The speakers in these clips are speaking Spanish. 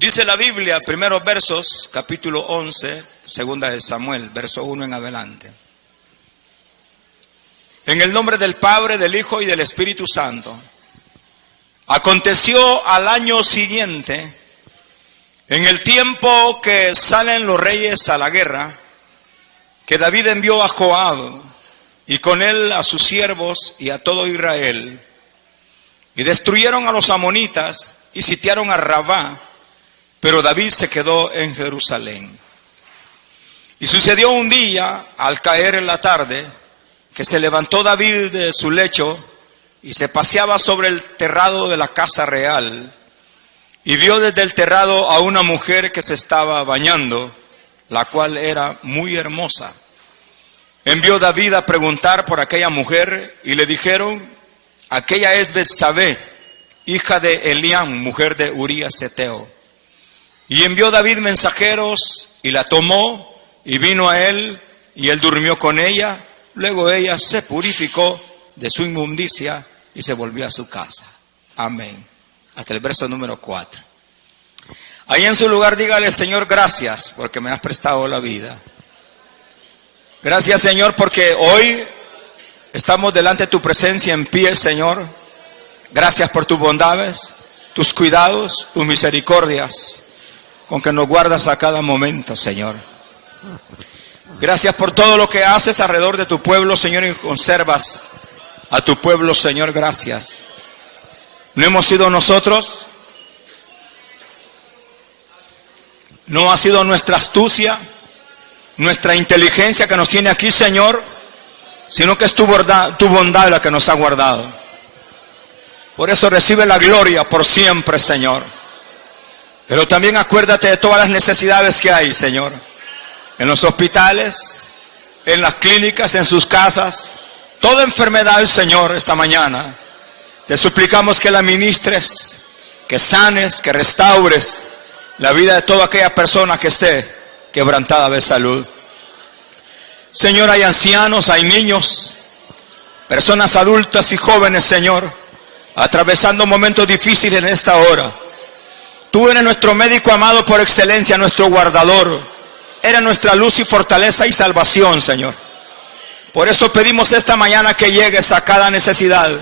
Dice la Biblia, primeros versos, capítulo 11, segunda de Samuel, verso 1 en adelante. En el nombre del Padre, del Hijo y del Espíritu Santo. Aconteció al año siguiente, en el tiempo que salen los reyes a la guerra, que David envió a Joab y con él a sus siervos y a todo Israel, y destruyeron a los amonitas y sitiaron a Rabá, pero David se quedó en Jerusalén. Y sucedió un día, al caer en la tarde, que se levantó David de su lecho y se paseaba sobre el terrado de la casa real, y vio desde el terrado a una mujer que se estaba bañando, la cual era muy hermosa. Envió David a preguntar por aquella mujer, y le dijeron: aquella es Betsabé, hija de Eliam, mujer de Urías Heteo. Y envió David mensajeros, y la tomó, y vino a él, y él durmió con ella. Luego ella se purificó de su inmundicia y se volvió a su casa. Amén. Hasta el verso número 4. Ahí en su lugar dígale: Señor, gracias porque me has prestado la vida. Gracias, Señor, porque hoy estamos delante de tu presencia en pie, Señor. Gracias por tus bondades, tus cuidados, tus misericordias, con que nos guardas a cada momento, Señor. Gracias por todo lo que haces alrededor de tu pueblo, Señor, y conservas a tu pueblo, Señor. Gracias. No hemos sido nosotros, no ha sido nuestra astucia, nuestra inteligencia que nos tiene aquí, Señor, sino que es tu bondad la que nos ha guardado. Por eso recibe la gloria por siempre, Señor. Pero también acuérdate de todas las necesidades que hay, Señor, en los hospitales, en las clínicas, en sus casas, toda enfermedad, Señor, esta mañana. Te suplicamos que la ministres, que sanes, que restaures la vida de toda aquella persona que esté quebrantada de salud. Señor, hay ancianos, hay niños, personas adultas y jóvenes, Señor, atravesando momentos difíciles en esta hora. Tú eres nuestro médico amado por excelencia, nuestro guardador. Eres nuestra luz y fortaleza y salvación, Señor. Por eso pedimos esta mañana que llegues a cada necesidad.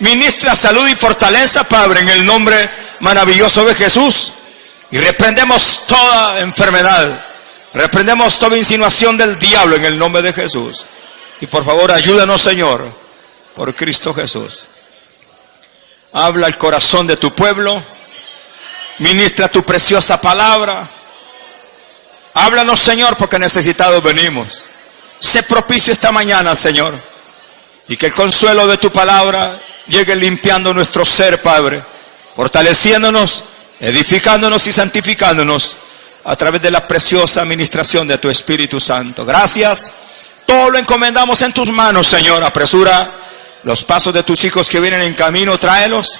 Ministra salud y fortaleza, Padre, en el nombre maravilloso de Jesús. Y reprendemos toda enfermedad. Reprendemos toda insinuación del diablo en el nombre de Jesús. Y por favor, ayúdanos, Señor, por Cristo Jesús. Habla el corazón de tu pueblo. Ministra tu preciosa palabra. Háblanos, Señor, porque necesitados venimos. Sé propicio esta mañana, Señor, y que el consuelo de tu palabra llegue limpiando nuestro ser, Padre, fortaleciéndonos, edificándonos y santificándonos a través de la preciosa administración de tu Espíritu Santo. Gracias. Todo lo encomendamos en tus manos, Señor. Apresura los pasos de tus hijos que vienen en camino, tráelos.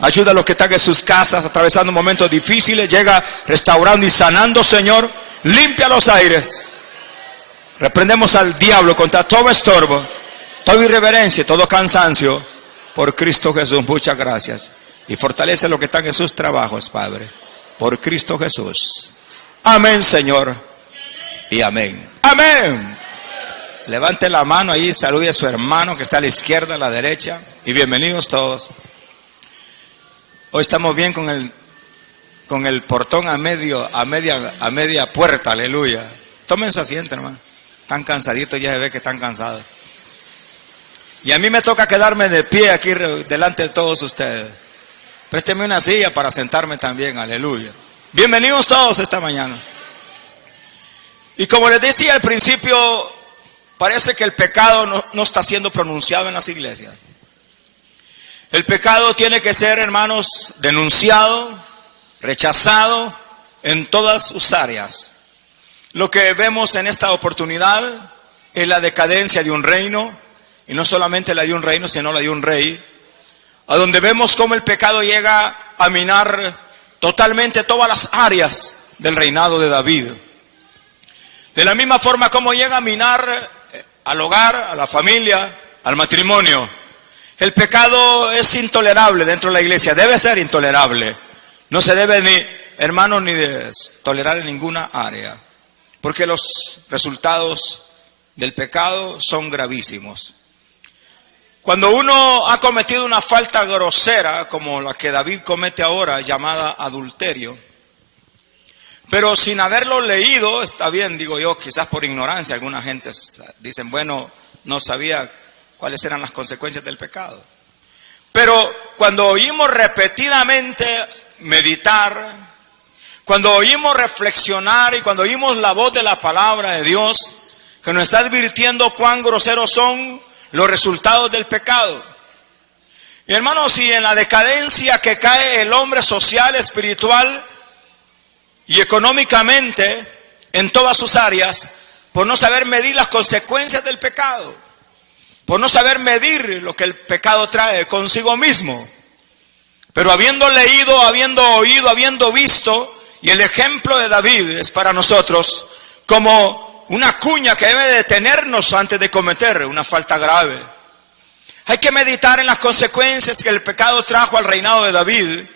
Ayuda a los que están en sus casas atravesando momentos difíciles. Llega restaurando y sanando, Señor. Limpia los aires. Reprendemos al diablo contra todo estorbo, toda irreverencia, todo cansancio. Por Cristo Jesús, muchas gracias. Y fortalece a los que están en sus trabajos, Padre. Por Cristo Jesús. Amén, Señor. Y amén. Amén. Levante la mano ahí, salude a su hermano que está a la izquierda, a la derecha. Y bienvenidos todos. Hoy estamos bien con el portón a media puerta, aleluya. Tomen su asiento, hermano. Están cansaditos, ya se ve que están cansados. Y a mí me toca quedarme de pie aquí delante de todos ustedes. Présteme una silla para sentarme también, aleluya. Bienvenidos todos esta mañana. Y como les decía al principio, parece que el pecado no está siendo pronunciado en las iglesias. El pecado tiene que ser, hermanos, denunciado, rechazado en todas sus áreas. Lo que vemos en esta oportunidad es la decadencia de un reino, y no solamente la de un reino, sino la de un rey, a donde vemos cómo el pecado llega a minar totalmente todas las áreas del reinado de David. De la misma forma como llega a minar al hogar, a la familia, al matrimonio. El pecado es intolerable dentro de la iglesia, debe ser intolerable. No se debe hermanos, ni de tolerar en ninguna área, porque los resultados del pecado son gravísimos. Cuando uno ha cometido una falta grosera, como la que David comete ahora, llamada adulterio, pero sin haberlo leído, está bien, digo yo, quizás por ignorancia, alguna gente dicen, bueno, no sabía cuáles eran las consecuencias del pecado. Pero cuando oímos repetidamente meditar, cuando oímos reflexionar y cuando oímos la voz de la palabra de Dios, que nos está advirtiendo cuán groseros son los resultados del pecado. Y hermanos, si en la decadencia que cae el hombre social, espiritual y económicamente, en todas sus áreas, por no saber medir las consecuencias del pecado, por no saber medir lo que el pecado trae consigo mismo, pero habiendo leído, habiendo oído, habiendo visto, y el ejemplo de David es para nosotros como una cuña que debe detenernos antes de cometer una falta grave. Hay que meditar en las consecuencias que el pecado trajo al reinado de David,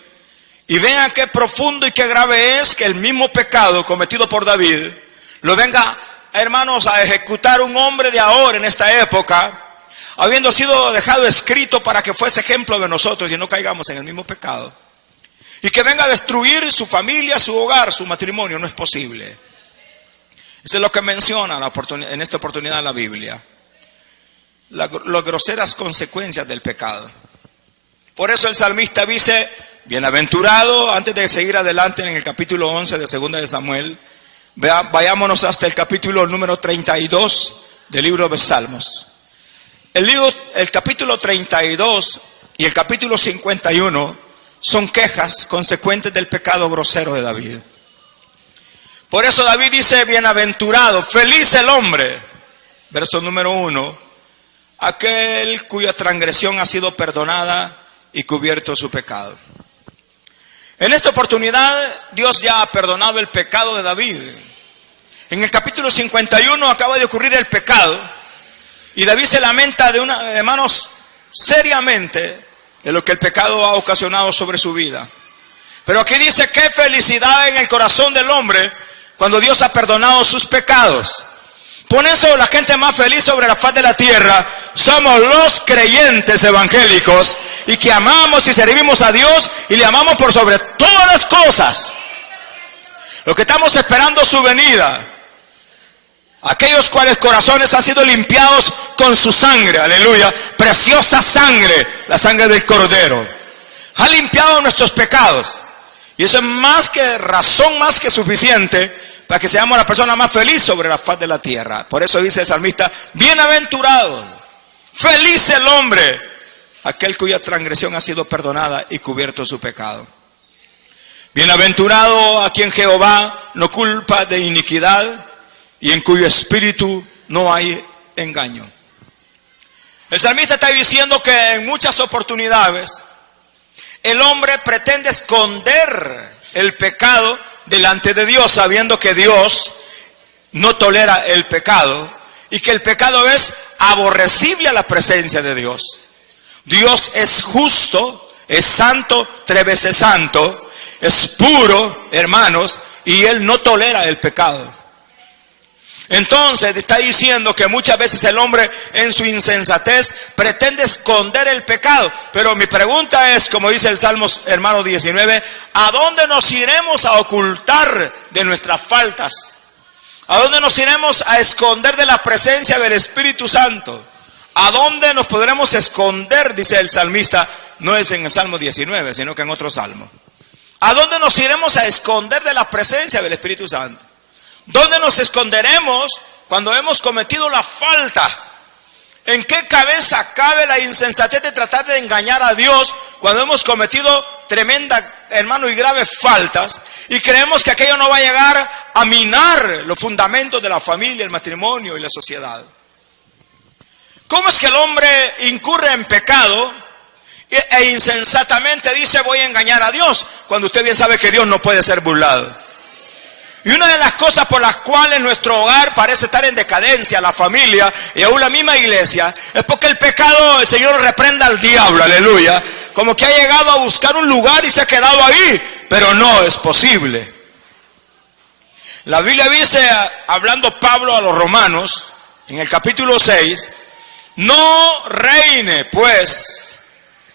y vean qué profundo y qué grave es que el mismo pecado cometido por David lo venga, hermanos, a ejecutar un hombre de ahora en esta época, habiendo sido dejado escrito para que fuese ejemplo de nosotros y no caigamos en el mismo pecado. Y que venga a destruir su familia, su hogar, su matrimonio, no es posible. Eso es lo que menciona en esta oportunidad la Biblia. Las groseras consecuencias del pecado. Por eso el salmista dice, bienaventurado, antes de seguir adelante en el capítulo 11 de 2 de Samuel, vayámonos hasta el capítulo número 32 del libro de Salmos. El capítulo 32 y el capítulo 51 son quejas consecuentes del pecado grosero de David. Por eso David dice, bienaventurado, feliz el hombre, verso número 1, aquel cuya transgresión ha sido perdonada y cubierto su pecado. En esta oportunidad Dios ya ha perdonado el pecado de David. En el capítulo 51 acaba de ocurrir el pecado y David se lamenta hermanos, seriamente de lo que el pecado ha ocasionado sobre su vida. Pero aquí dice, qué felicidad en el corazón del hombre cuando Dios ha perdonado sus pecados. Por eso la gente más feliz sobre la faz de la tierra somos los creyentes evangélicos y que amamos y servimos a Dios y le amamos por sobre todas las cosas. Lo que estamos esperando es su venida. Aquellos cuales corazones han sido limpiados con su sangre, aleluya, preciosa sangre, la sangre del Cordero. Ha limpiado nuestros pecados. Y eso es más que razón, más que suficiente para que seamos la persona más feliz sobre la faz de la tierra. Por eso dice el salmista, bienaventurado, feliz el hombre, aquel cuya transgresión ha sido perdonada y cubierto su pecado. Bienaventurado a quien Jehová no culpa de iniquidad y en cuyo espíritu no hay engaño. El salmista está diciendo que en muchas oportunidades el hombre pretende esconder el pecado delante de Dios, sabiendo que Dios no tolera el pecado y que el pecado es aborrecible a la presencia de Dios. Dios es justo, es santo, 3 veces santo, es puro, hermanos, y Él no tolera el pecado. Entonces está diciendo que muchas veces el hombre en su insensatez pretende esconder el pecado. Pero mi pregunta es, como dice el Salmo hermano 19, ¿a dónde nos iremos a ocultar de nuestras faltas? ¿A dónde nos iremos a esconder de la presencia del Espíritu Santo? ¿A dónde nos podremos esconder? Dice el salmista, no es en el Salmo 19, sino que en otro salmo. ¿A dónde nos iremos a esconder de la presencia del Espíritu Santo? ¿Dónde nos esconderemos cuando hemos cometido la falta? ¿En qué cabeza cabe la insensatez de tratar de engañar a Dios cuando hemos cometido tremenda, hermano, y graves faltas? Y creemos que aquello no va a llegar a minar los fundamentos de la familia, el matrimonio y la sociedad. ¿Cómo es que el hombre incurre en pecado e insensatamente dice voy a engañar a Dios cuando usted bien sabe que Dios no puede ser burlado? Y una de las cosas por las cuales nuestro hogar parece estar en decadencia, la familia y aún la misma iglesia, es porque el pecado, el Señor reprenda al diablo, aleluya, como que ha llegado a buscar un lugar y se ha quedado ahí, pero no es posible. La Biblia dice, hablando Pablo a los romanos, en el capítulo 6, no reine pues,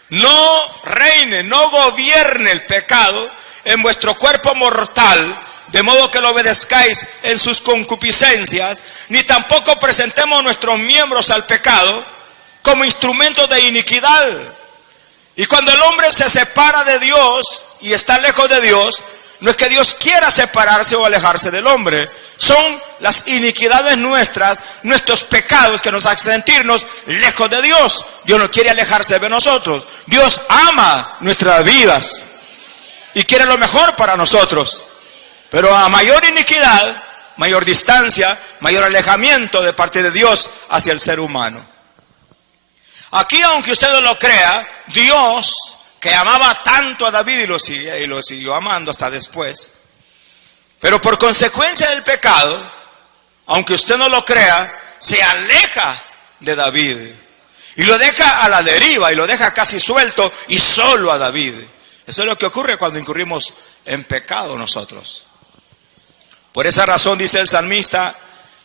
no gobierne el pecado en vuestro cuerpo mortal, de modo que lo obedezcáis en sus concupiscencias, ni tampoco presentemos nuestros miembros al pecado como instrumentos de iniquidad. Y cuando el hombre se separa de Dios y está lejos de Dios, no es que Dios quiera separarse o alejarse del hombre, son las iniquidades nuestras, nuestros pecados que nos hacen sentirnos lejos de Dios. Dios no quiere alejarse de nosotros. Dios ama nuestras vidas y quiere lo mejor para nosotros. Pero a mayor iniquidad, mayor distancia, mayor alejamiento de parte de Dios hacia el ser humano. Aquí, aunque usted no lo crea, Dios, que amaba tanto a David y lo siguió amando hasta después, pero por consecuencia del pecado, aunque usted no lo crea, se aleja de David y lo deja a la deriva y lo deja casi suelto y solo a David. Eso es lo que ocurre cuando incurrimos en pecado nosotros. Por esa razón dice el salmista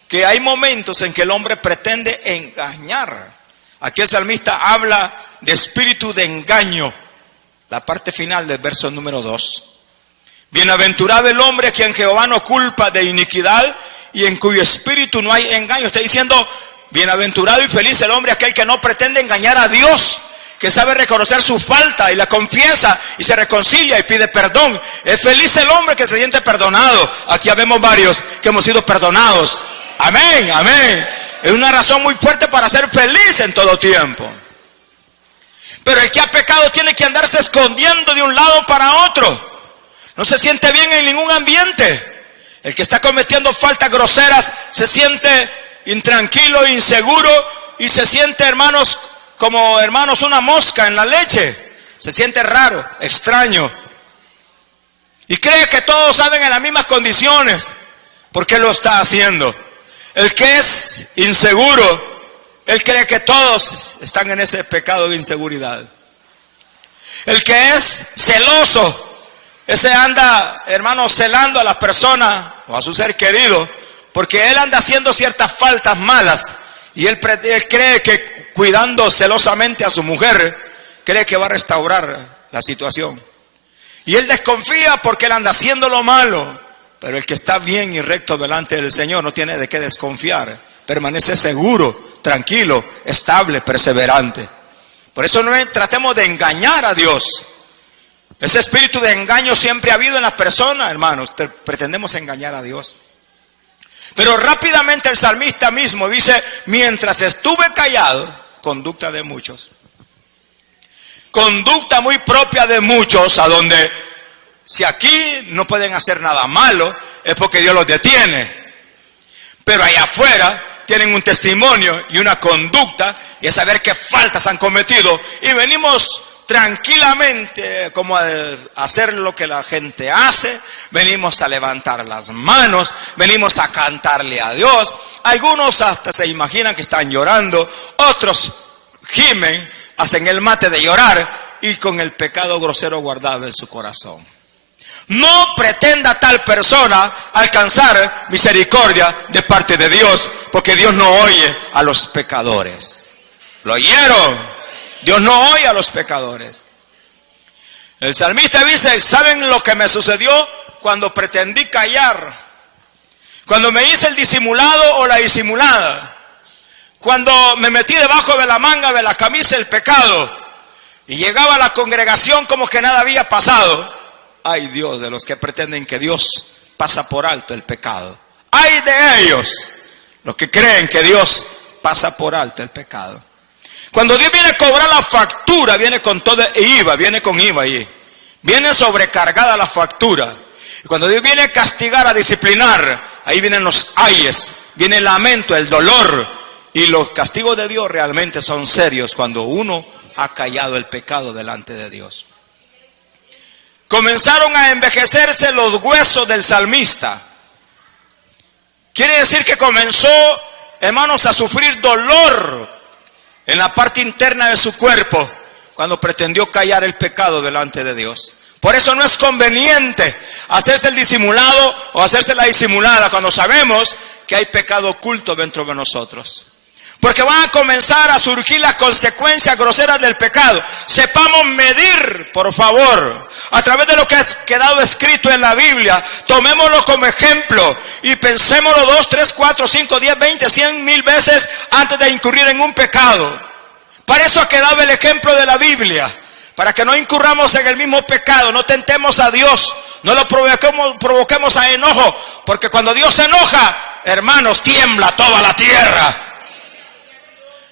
que hay momentos en que el hombre pretende engañar. Aquí el salmista habla de espíritu de engaño. La parte final del verso número 2. Bienaventurado el hombre a quien Jehová no culpa de iniquidad y en cuyo espíritu no hay engaño. Está diciendo, bienaventurado y feliz el hombre aquel que no pretende engañar a Dios, que sabe reconocer su falta y la confiesa y se reconcilia y pide perdón. Es feliz el hombre que se siente perdonado. Aquí habemos varios que hemos sido perdonados. Amén, amén. Es una razón muy fuerte para ser feliz en todo tiempo. Pero el que ha pecado tiene que andarse escondiendo de un lado para otro. No se siente bien en ningún ambiente. El que está cometiendo faltas groseras se siente intranquilo, inseguro y se siente, hermanos, como una mosca en la leche. Se siente raro, extraño. Y cree que todos saben en las mismas condiciones. ¿Por qué lo está haciendo? El que es inseguro, él cree que todos están en ese pecado de inseguridad. El que es celoso, ese anda, hermano, celando a la persona o a su ser querido, porque él anda haciendo ciertas faltas malas y él cree que cuidando celosamente a su mujer, cree que va a restaurar la situación. Y él desconfía porque él anda haciendo lo malo, pero el que está bien y recto delante del Señor no tiene de qué desconfiar, permanece seguro, tranquilo, estable, perseverante. Por eso no tratemos de engañar a Dios. Ese espíritu de engaño siempre ha habido en las personas, hermanos. Pretendemos engañar a Dios. Pero rápidamente el salmista mismo dice, mientras estuve callado, conducta de muchos. Conducta muy propia de muchos, a donde si aquí no pueden hacer nada malo, es porque Dios los detiene. Pero allá afuera tienen un testimonio y una conducta, y es saber qué faltas han cometido. Y venimos tranquilamente como a hacer lo que la gente hace, venimos a levantar las manos, venimos a cantarle a Dios. Algunos hasta se imaginan que están llorando, otros gimen, hacen el mate de llorar y con el pecado grosero guardado en su corazón. No pretenda tal persona alcanzar misericordia de parte de Dios, porque Dios no oye a los pecadores. ¿Lo oyeron? Dios no oye a los pecadores. El salmista dice, ¿saben lo que me sucedió cuando pretendí callar? Cuando me hice el disimulado o la disimulada. Cuando me metí debajo de la manga de la camisa el pecado y llegaba a la congregación como que nada había pasado. Ay Dios de los que pretenden que Dios pasa por alto el pecado. Ay de ellos, los que creen que Dios pasa por alto el pecado. Cuando Dios viene a cobrar la factura, viene con todo IVA, viene con IVA ahí. Viene sobrecargada la factura. Y cuando Dios viene a castigar, a disciplinar, ahí vienen los ayes, viene el lamento, el dolor. Y los castigos de Dios realmente son serios cuando uno ha callado el pecado delante de Dios. Comenzaron a envejecerse los huesos del salmista. Quiere decir que comenzó, hermanos, a sufrir dolor en la parte interna de su cuerpo cuando pretendió callar el pecado delante de Dios. Por eso no es conveniente hacerse el disimulado o hacerse la disimulada cuando sabemos que hay pecado oculto dentro de nosotros. Porque van a comenzar a surgir las consecuencias groseras del pecado. Sepamos medir, por favor, a través de lo que ha quedado escrito en la Biblia. Tomémoslo como ejemplo y pensémoslo 2, 3, 4, 5, 10, 20, 100 mil veces antes de incurrir en un pecado. Para eso ha quedado el ejemplo de la Biblia. Para que no incurramos en el mismo pecado, no tentemos a Dios, no lo provoquemos a enojo. Porque cuando Dios se enoja, hermanos, tiembla toda la tierra.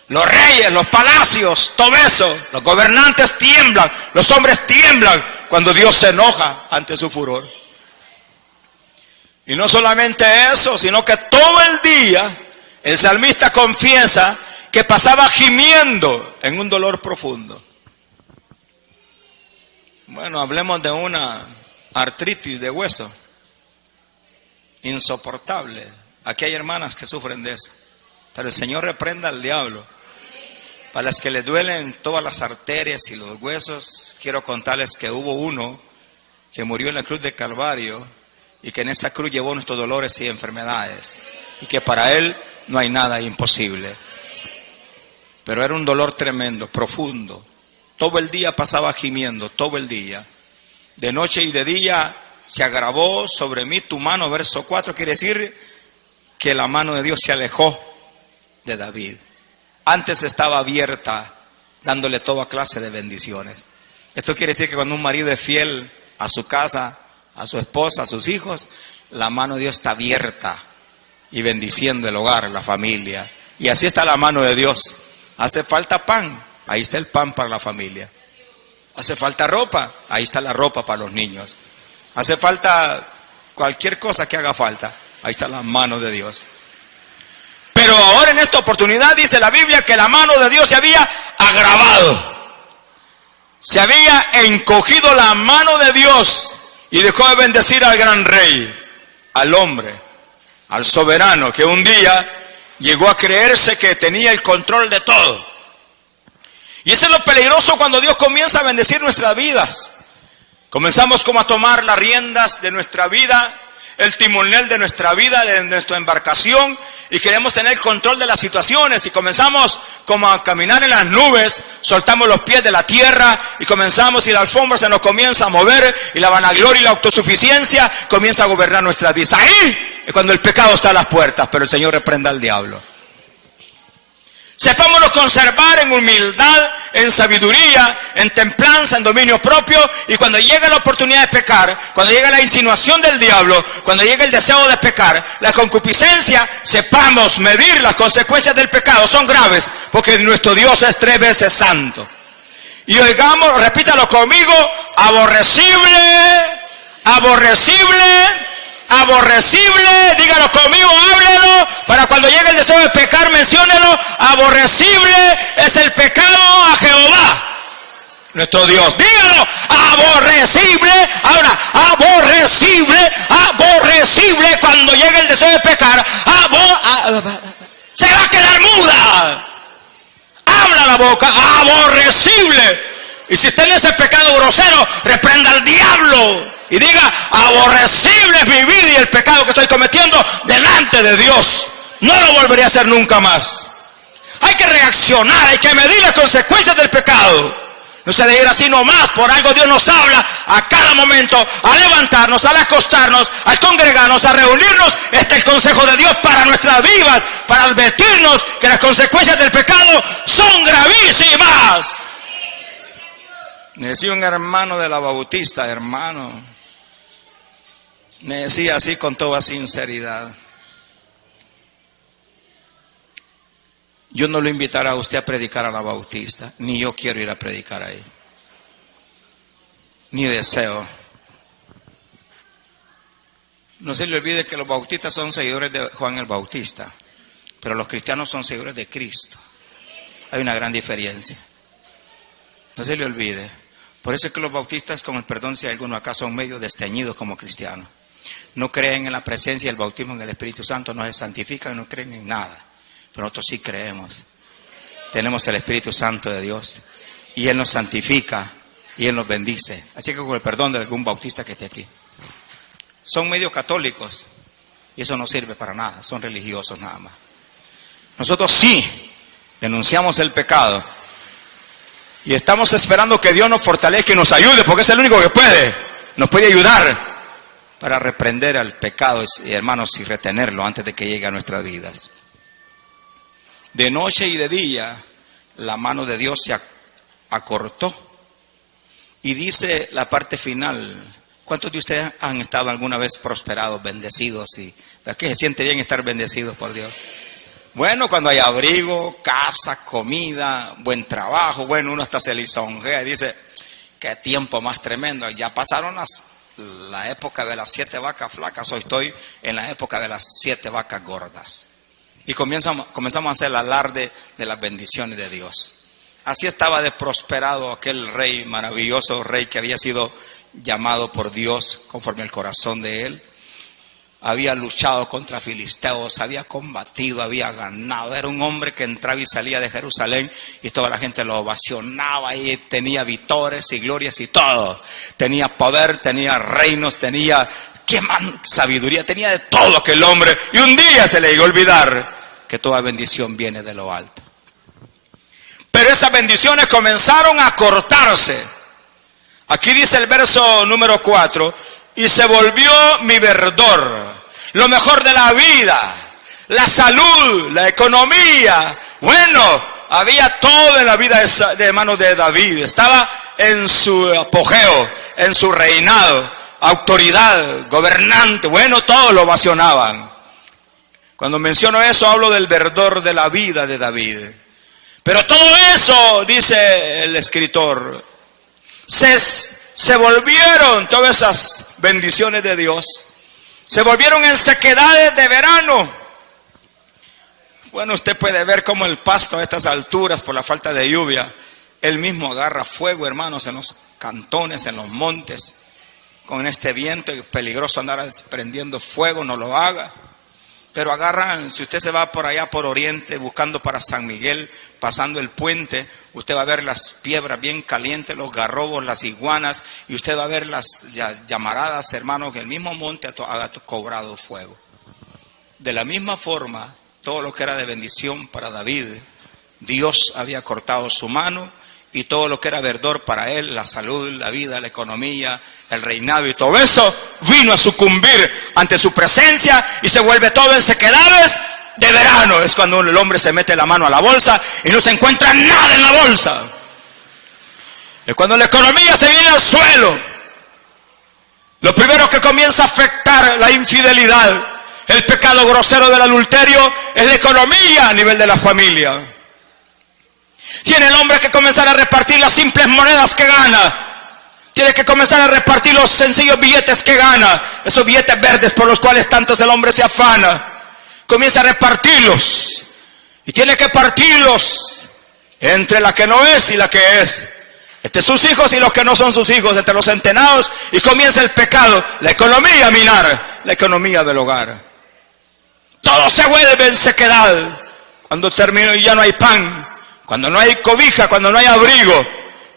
Los reyes, los palacios, todo eso, los gobernantes tiemblan, los hombres tiemblan cuando Dios se enoja ante su furor. Y no solamente eso, sino que todo el día el salmista confiesa que pasaba gimiendo en un dolor profundo. Bueno, hablemos de una artritis de hueso insoportable. Aquí hay hermanas que sufren de eso, pero el Señor reprenda al diablo. Para las que les duelen todas las arterias y los huesos, quiero contarles que hubo uno que murió en la cruz de Calvario y que en esa cruz llevó nuestros dolores y enfermedades y que para él no hay nada imposible. Pero era un dolor tremendo, profundo. Todo el día pasaba gimiendo, todo el día. De noche y de día se agravó sobre mí tu mano, verso 4, quiere decir que la mano de Dios se alejó de David. Antes estaba abierta, dándole toda clase de bendiciones. Esto quiere decir que cuando un marido es fiel a su casa, a su esposa, a sus hijos, la mano de Dios está abierta y bendiciendo el hogar, la familia. Y así está la mano de Dios. Hace falta pan, ahí está el pan para la familia. Hace falta ropa, ahí está la ropa para los niños. Hace falta cualquier cosa que haga falta, ahí está la mano de Dios. Pero ahora en esta oportunidad dice la Biblia que la mano de Dios se había agravado. Se había encogido la mano de Dios y dejó de bendecir al gran rey, al hombre, al soberano, que un día llegó a creerse que tenía el control de todo. Y eso es lo peligroso cuando Dios comienza a bendecir nuestras vidas. Comenzamos como a tomar las riendas de nuestra vida, el timonel de nuestra vida, de nuestra embarcación, y queremos tener el control de las situaciones y comenzamos como a caminar en las nubes, soltamos los pies de la tierra y comenzamos y la alfombra se nos comienza a mover y la vanagloria y la autosuficiencia comienza a gobernar nuestras vidas. Ahí es cuando el pecado está a las puertas, pero el Señor reprenda al diablo. Sepámonos conservar en humildad, en sabiduría, en templanza, en dominio propio, y cuando llegue la oportunidad de pecar, cuando llegue la insinuación del diablo, cuando llegue el deseo de pecar, la concupiscencia, sepamos medir las consecuencias del pecado. Son graves, porque nuestro Dios es 3 veces santo. Y oigamos, repítalo conmigo: aborrecible, aborrecible, aborrecible, dígalo conmigo, háblelo, para cuando llegue el deseo de pecar, menciónelo. Aborrecible es el pecado a Jehová, nuestro Dios. Dígalo, aborrecible. Ahora, aborrecible, aborrecible, cuando llegue el deseo de pecar, se va a quedar muda. Habla la boca, aborrecible. Y si está en ese pecado grosero, reprenda al diablo y diga: aborrecible es mi vida y el pecado que estoy cometiendo delante de Dios. No lo volveré a hacer nunca más. Hay que reaccionar, hay que medir las consecuencias del pecado. No se debe ir así nomás. Por algo Dios nos habla a cada momento, a levantarnos, al acostarnos, al congregarnos, a reunirnos. Este es el consejo de Dios para nuestras vidas, para advertirnos que las consecuencias del pecado son gravísimas. Me decía un hermano de la Bautista, hermano, me decía así con toda sinceridad: yo no lo invitaré a usted a predicar a la Bautista, ni yo quiero ir a predicar ahí, ni deseo. No se le olvide que los bautistas son seguidores de Juan el Bautista, pero los cristianos son seguidores de Cristo. Hay una gran diferencia, no se le olvide. Por eso es que los bautistas, con el perdón si hay alguno acá, son medio desteñidos como cristianos. No creen en la presencia y el bautismo en el Espíritu Santo, no se santifican, no creen en nada. Pero nosotros sí creemos. Tenemos el Espíritu Santo de Dios y Él nos santifica y Él nos bendice. Así que con el perdón de algún bautista que esté aquí. Son medio católicos y eso no sirve para nada, son religiosos nada más. Nosotros sí denunciamos el pecado y estamos esperando que Dios nos fortalezca y nos ayude, porque es el único que nos puede ayudar para reprender al pecado, y hermanos, y retenerlo antes de que llegue a nuestras vidas. De noche y de día la mano de Dios se acortó. Y dice la parte final, ¿cuántos de ustedes han estado alguna vez prosperados, bendecidos? Y ¿qué se siente bien estar bendecidos por Dios? Bueno, cuando hay abrigo, casa, comida, buen trabajo, bueno, uno hasta se lisonjea y dice, qué tiempo más tremendo. Ya pasaron la época de las 7 vacas flacas, hoy estoy en la época de las 7 vacas gordas. Y comenzamos a hacer el alarde de las bendiciones de Dios. Así estaba de prosperado aquel rey, maravilloso rey que había sido llamado por Dios conforme al corazón de él. Había luchado contra filisteos, había combatido, había ganado. Era un hombre que entraba y salía de Jerusalén y toda la gente lo ovacionaba y tenía victorias y glorias y todo. Tenía poder, tenía reinos, tenía sabiduría, tenía de todo aquel hombre. Y un día se le llegó a olvidar que toda bendición viene de lo alto. Pero esas bendiciones comenzaron a cortarse. Aquí dice el verso número 4, y se volvió mi verdor, lo mejor de la vida, la salud, la economía. Bueno, había todo en la vida de manos de David. Estaba en su apogeo, en su reinado, autoridad, gobernante. Bueno, todos lo ovacionaban. Cuando menciono eso, hablo del verdor de la vida de David. Pero todo eso, dice el escritor, se volvieron, todas esas bendiciones de Dios, se volvieron en sequedades de verano. Bueno, usted puede ver cómo el pasto a estas alturas, por la falta de lluvia, él mismo agarra fuego, hermanos, en los cantones, en los montes. Con este viento es peligroso andar prendiendo fuego, no lo haga. Pero agarran, si usted se va por allá por Oriente, buscando para San Miguel, pasando el puente, usted va a ver las piedras bien calientes, los garrobos, las iguanas, y usted va a ver las llamaradas, hermanos, que el mismo monte ha cobrado fuego. De la misma forma, todo lo que era de bendición para David, Dios había cortado su mano, y todo lo que era verdor para él, la salud, la vida, la economía, el reinado y todo eso, vino a sucumbir ante su presencia y se vuelve todo en sequedades de verano. Es cuando el hombre se mete la mano a la bolsa y no se encuentra nada en la bolsa. Es cuando la economía se viene al suelo. Lo primero que comienza a afectar la infidelidad, el pecado grosero del adulterio, es la economía a nivel de la familia. Tiene el hombre que comenzar a repartir las simples monedas que gana. Tiene que comenzar a repartir los sencillos billetes que gana. Esos billetes verdes por los cuales tanto el hombre se afana. Comienza a repartirlos. Y tiene que partirlos entre la que no es y la que es. Entre sus hijos y los que no son sus hijos. Entre los centenados. Y comienza el pecado. La economía a minar. La economía del hogar. Todo se vuelve en sequedad. Cuando termina y ya no hay pan. Cuando no hay cobija, cuando no hay abrigo,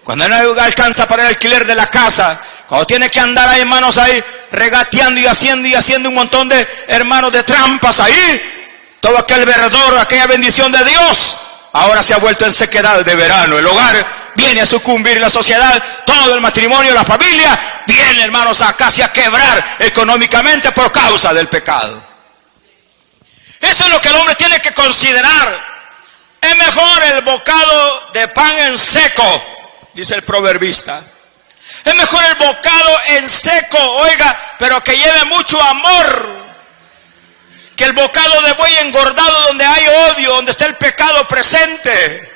cuando no alcanza para el alquiler de la casa, cuando tiene que andar ahí, hermanos, ahí regateando y haciendo un montón de, hermanos, de trampas ahí, todo aquel verdor, aquella bendición de Dios, ahora se ha vuelto en sequedad de verano. El hogar viene a sucumbir, la sociedad, todo el matrimonio, la familia, viene, hermanos, a casi a quebrar económicamente por causa del pecado. Eso es lo que el hombre tiene que considerar. Es mejor el bocado de pan en seco, dice el proverbista. Es mejor el bocado en seco, oiga, pero que lleve mucho amor, que el bocado de buey engordado donde hay odio, donde está el pecado presente.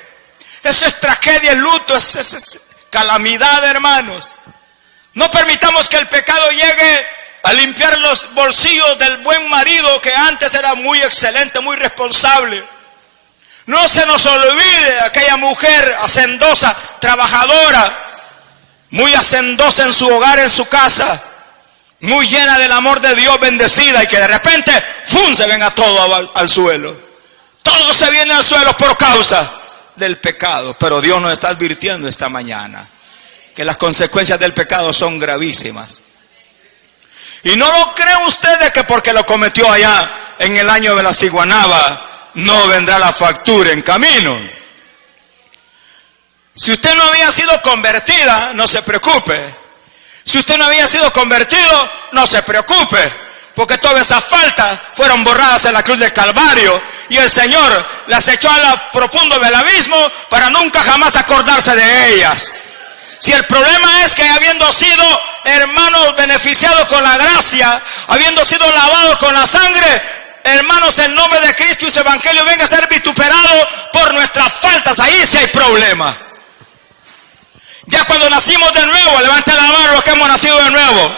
Eso es tragedia, es luto, es calamidad, hermanos. No permitamos que el pecado llegue a limpiar los bolsillos del buen marido que antes era muy excelente, muy responsable. No se nos olvide aquella mujer hacendosa, trabajadora, muy hacendosa en su hogar, en su casa, muy llena del amor de Dios, bendecida, y que de repente, ¡fum!, se venga todo al suelo. Todo se viene al suelo por causa del pecado. Pero Dios nos está advirtiendo esta mañana que las consecuencias del pecado son gravísimas. Y no lo cree usted de que porque lo cometió allá en el año de la ciguanaba, no vendrá la factura en camino. Si usted no había sido convertida, no se preocupe. Si usted no había sido convertido, no se preocupe. Porque todas esas faltas fueron borradas en la cruz del Calvario. Y el Señor las echó a profundo del abismo para nunca jamás acordarse de ellas. Si el problema es que habiendo sido hermanos beneficiados con la gracia, habiendo sido lavados con la sangre, hermanos, el nombre de Cristo y su evangelio venga a ser vituperado por nuestras faltas, ahí sí hay problema. Ya cuando nacimos de nuevo, levanten la mano los que hemos nacido de nuevo,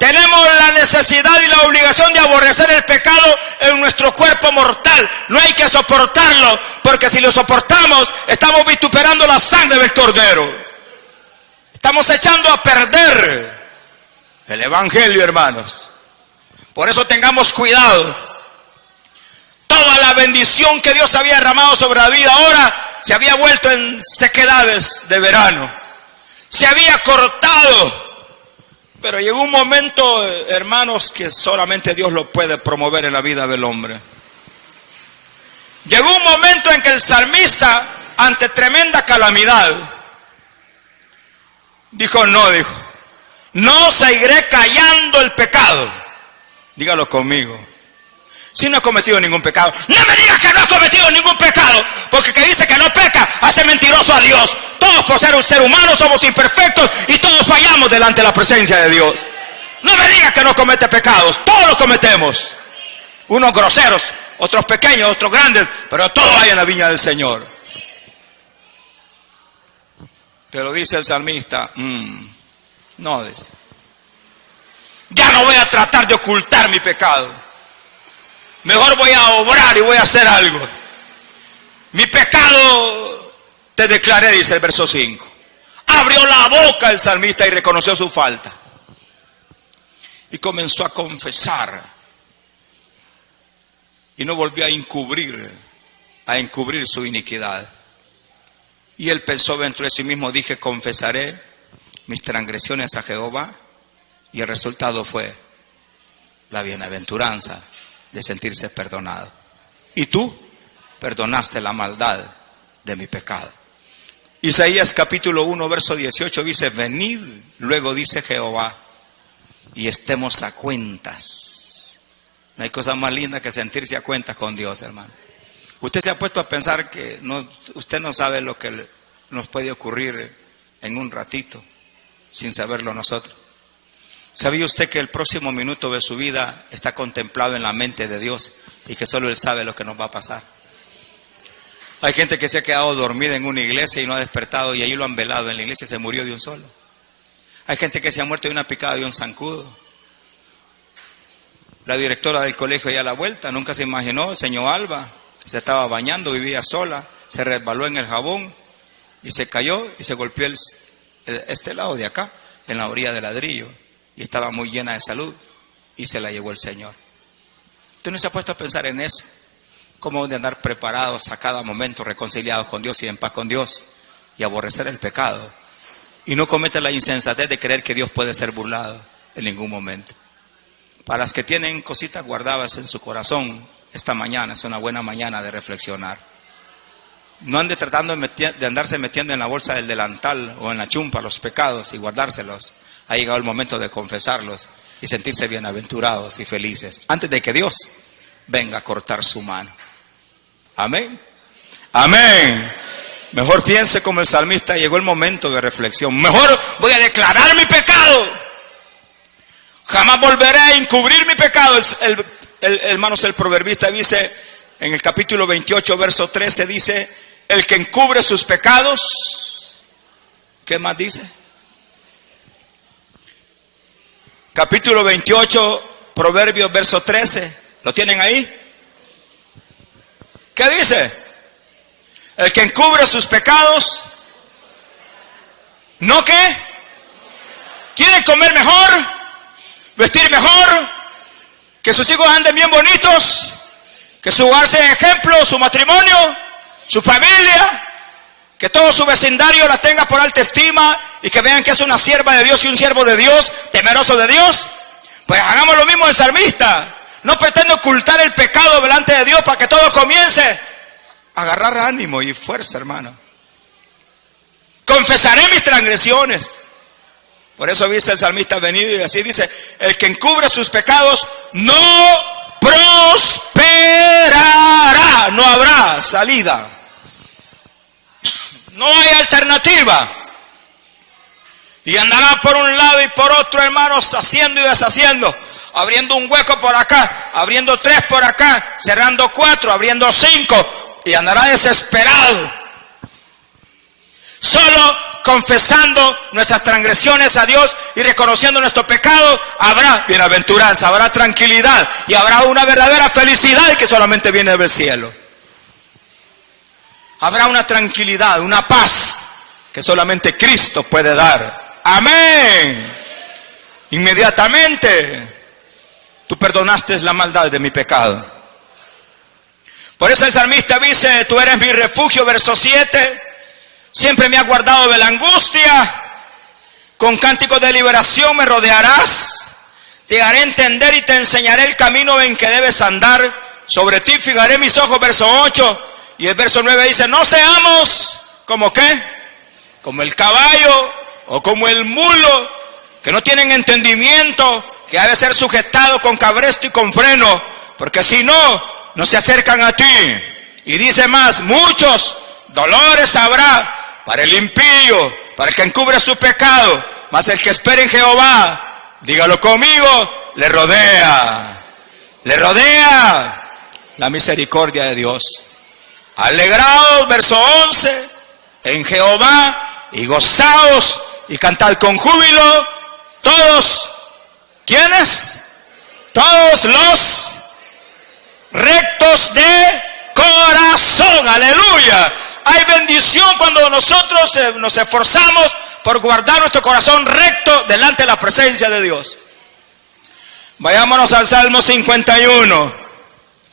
tenemos la necesidad y la obligación de aborrecer el pecado en nuestro cuerpo mortal. No hay que soportarlo, porque si lo soportamos, estamos vituperando la sangre del Cordero. Estamos echando a perder el evangelio, hermanos. Por eso tengamos cuidado. Toda la bendición que Dios había derramado sobre la vida ahora se había vuelto en sequedades de verano. Se había cortado. Pero llegó un momento, hermanos, que solamente Dios lo puede promover en la vida del hombre. Llegó un momento en que el salmista, ante tremenda calamidad, dijo, no seguiré callando el pecado. Dígalo conmigo. Si no he cometido ningún pecado, no me digas que no he cometido ningún pecado, porque el que dice que no peca, hace mentiroso a Dios. Todos por ser un ser humano somos imperfectos y todos fallamos delante de la presencia de Dios. No me digas que no comete pecados, todos los cometemos. Unos groseros, otros pequeños, otros grandes, pero todos hay en la viña del Señor. Pero dice el salmista, no, dice, ya no voy a tratar de ocultar mi pecado. Mejor voy a obrar y voy a hacer algo. Mi pecado te declaré, dice el verso 5. Abrió la boca el salmista y reconoció su falta. Y comenzó a confesar. Y no volvió a encubrir su iniquidad. Y él pensó dentro de sí mismo, dije, confesaré mis transgresiones a Jehová. Y el resultado fue la bienaventuranza de sentirse perdonado. Y tú perdonaste la maldad de mi pecado. Isaías capítulo 1 verso 18 dice, venid, luego dice Jehová, y estemos a cuentas. No hay cosa más linda que sentirse a cuentas con Dios, hermano. Usted se ha puesto a pensar que usted no sabe lo que nos puede ocurrir en un ratito, sin saberlo nosotros. ¿Sabía usted que el próximo minuto de su vida está contemplado en la mente de Dios y que solo Él sabe lo que nos va a pasar? Hay gente que se ha quedado dormida en una iglesia y no ha despertado y allí lo han velado en la iglesia y se murió de un solo. Hay gente que se ha muerto de una picada de un zancudo. La directora del colegio ya a la vuelta nunca se imaginó, señor Alba, se estaba bañando, vivía sola, se resbaló en el jabón y se cayó y se golpeó este lado de acá, en la orilla de ladrillo. Y estaba muy llena de salud y se la llevó el Señor. ¿Usted no se ha puesto a pensar en eso? ¿Cómo de andar preparados a cada momento, reconciliados con Dios y en paz con Dios y aborrecer el pecado? Y no comete la insensatez de creer que Dios puede ser burlado en ningún momento. Para las que tienen cositas guardadas en su corazón, esta mañana es una buena mañana de reflexionar. No ande tratando de andarse metiendo en la bolsa del delantal o en la chumpa los pecados y guardárselos. Ha llegado el momento de confesarlos y sentirse bienaventurados y felices antes de que Dios venga a cortar su mano. Amén. Amén. Mejor piense como el salmista, llegó el momento de reflexión. Mejor voy a declarar mi pecado. Jamás volveré a encubrir mi pecado. Hermanos, el proverbista dice en el capítulo 28, verso 13, dice, el que encubre sus pecados, ¿qué más dice? Capítulo 28, Proverbios, verso 13. ¿Lo tienen ahí? ¿Qué dice? El que encubre sus pecados, ¿no qué? ¿Quieren comer mejor? ¿Vestir mejor? ¿Que sus hijos anden bien bonitos? ¿Que su hogar sea ejemplo? ¿Su matrimonio? ¿Su familia? ¿Que todo su vecindario la tenga por alta estima y que vean que es una sierva de Dios y un siervo de Dios, temeroso de Dios. Pues hagamos lo mismo el salmista. No pretendo ocultar el pecado delante de Dios para que todo comience a agarrar ánimo y fuerza, hermano. Confesaré mis transgresiones. Por eso dice el salmista venido y así dice: el que encubre sus pecados no prosperará. No habrá salida. No hay alternativa. Y andará por un lado y por otro, hermanos, haciendo y deshaciendo. Abriendo un hueco por acá, abriendo 3 por acá, cerrando 4, abriendo 5. Y andará desesperado. Solo confesando nuestras transgresiones a Dios y reconociendo nuestro pecado, habrá bienaventuranza, habrá tranquilidad y habrá una verdadera felicidad que solamente viene del cielo. Habrá una tranquilidad, una paz que solamente Cristo puede dar. Amén. Inmediatamente tú perdonaste la maldad de mi pecado. Por eso el salmista dice: tú eres mi refugio, verso 7. Siempre me has guardado de la angustia. Con cánticos de liberación me rodearás. Te haré entender y te enseñaré el camino en que debes andar. Sobre ti fijaré mis ojos, verso 8. Y el verso 9 dice: no seamos como ¿qué? Como el caballo o como el mulo, que no tienen entendimiento, que ha de ser sujetado con cabresto y con freno, porque si no, no se acercan a ti. Y dice más: muchos dolores habrá para el impío, para el que encubre su pecado, mas el que espera en Jehová, dígalo conmigo, le rodea la misericordia de Dios. Alegraos, verso 11, en Jehová, y gozaos y cantad con júbilo todos. ¿Quiénes? Todos los rectos de corazón. Aleluya. Hay bendición cuando nosotros nos esforzamos por guardar nuestro corazón recto delante de la presencia de Dios. Vayámonos al Salmo 51.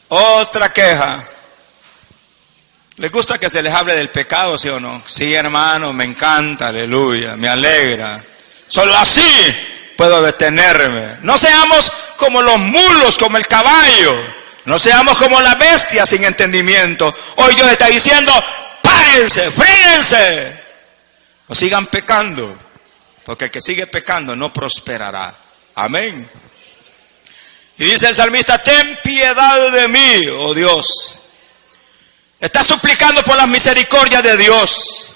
Otra queja. ¿Les gusta que se les hable del pecado, sí o no? Sí, hermano, me encanta, aleluya, me alegra. Solo así puedo detenerme. No seamos como los mulos, como el caballo. No seamos como la bestia sin entendimiento. Hoy Dios está diciendo: párense, frénense. No sigan pecando, porque el que sigue pecando no prosperará. Amén. Y dice el salmista: ten piedad de mí, oh Dios. Está suplicando por las misericordias de Dios.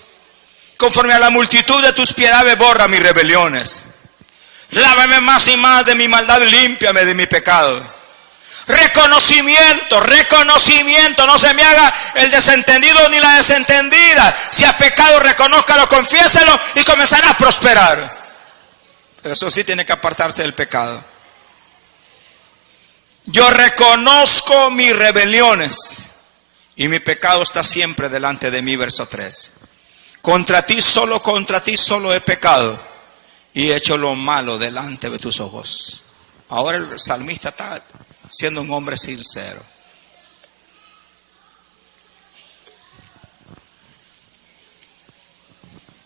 Conforme a la multitud de tus piedades, borra mis rebeliones. Lávame más y más de mi maldad, límpiame de mi pecado. Reconocimiento, no se me haga el desentendido ni la desentendida. Si has pecado, reconózcalo, confiéselo y comenzarás a prosperar. Pero eso sí, tiene que apartarse del pecado. Yo reconozco mis rebeliones y mi pecado está siempre delante de mí, verso 3. Contra ti solo he pecado y he hecho lo malo delante de tus ojos. Ahora el salmista está siendo un hombre sincero.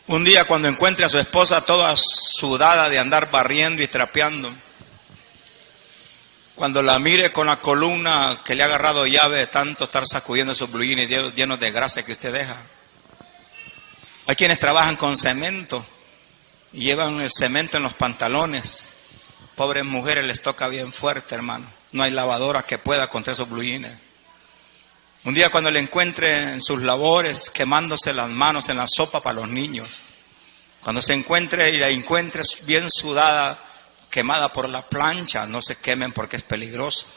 Un día, cuando encuentre a su esposa toda sudada de andar barriendo y trapeando, cuando la mire con la columna que le ha agarrado llave de tanto estar sacudiendo esos bluyines llenos de grasa que usted deja. Hay quienes trabajan con cemento y llevan el cemento en los pantalones. Pobres mujeres, les toca bien fuerte, hermano. No hay lavadora que pueda contra esos bluyines. Un día, cuando le encuentre en sus labores, quemándose las manos en la sopa para los niños. Cuando se encuentre y la encuentre bien sudada, quemada por la plancha, no se quemen porque es peligroso.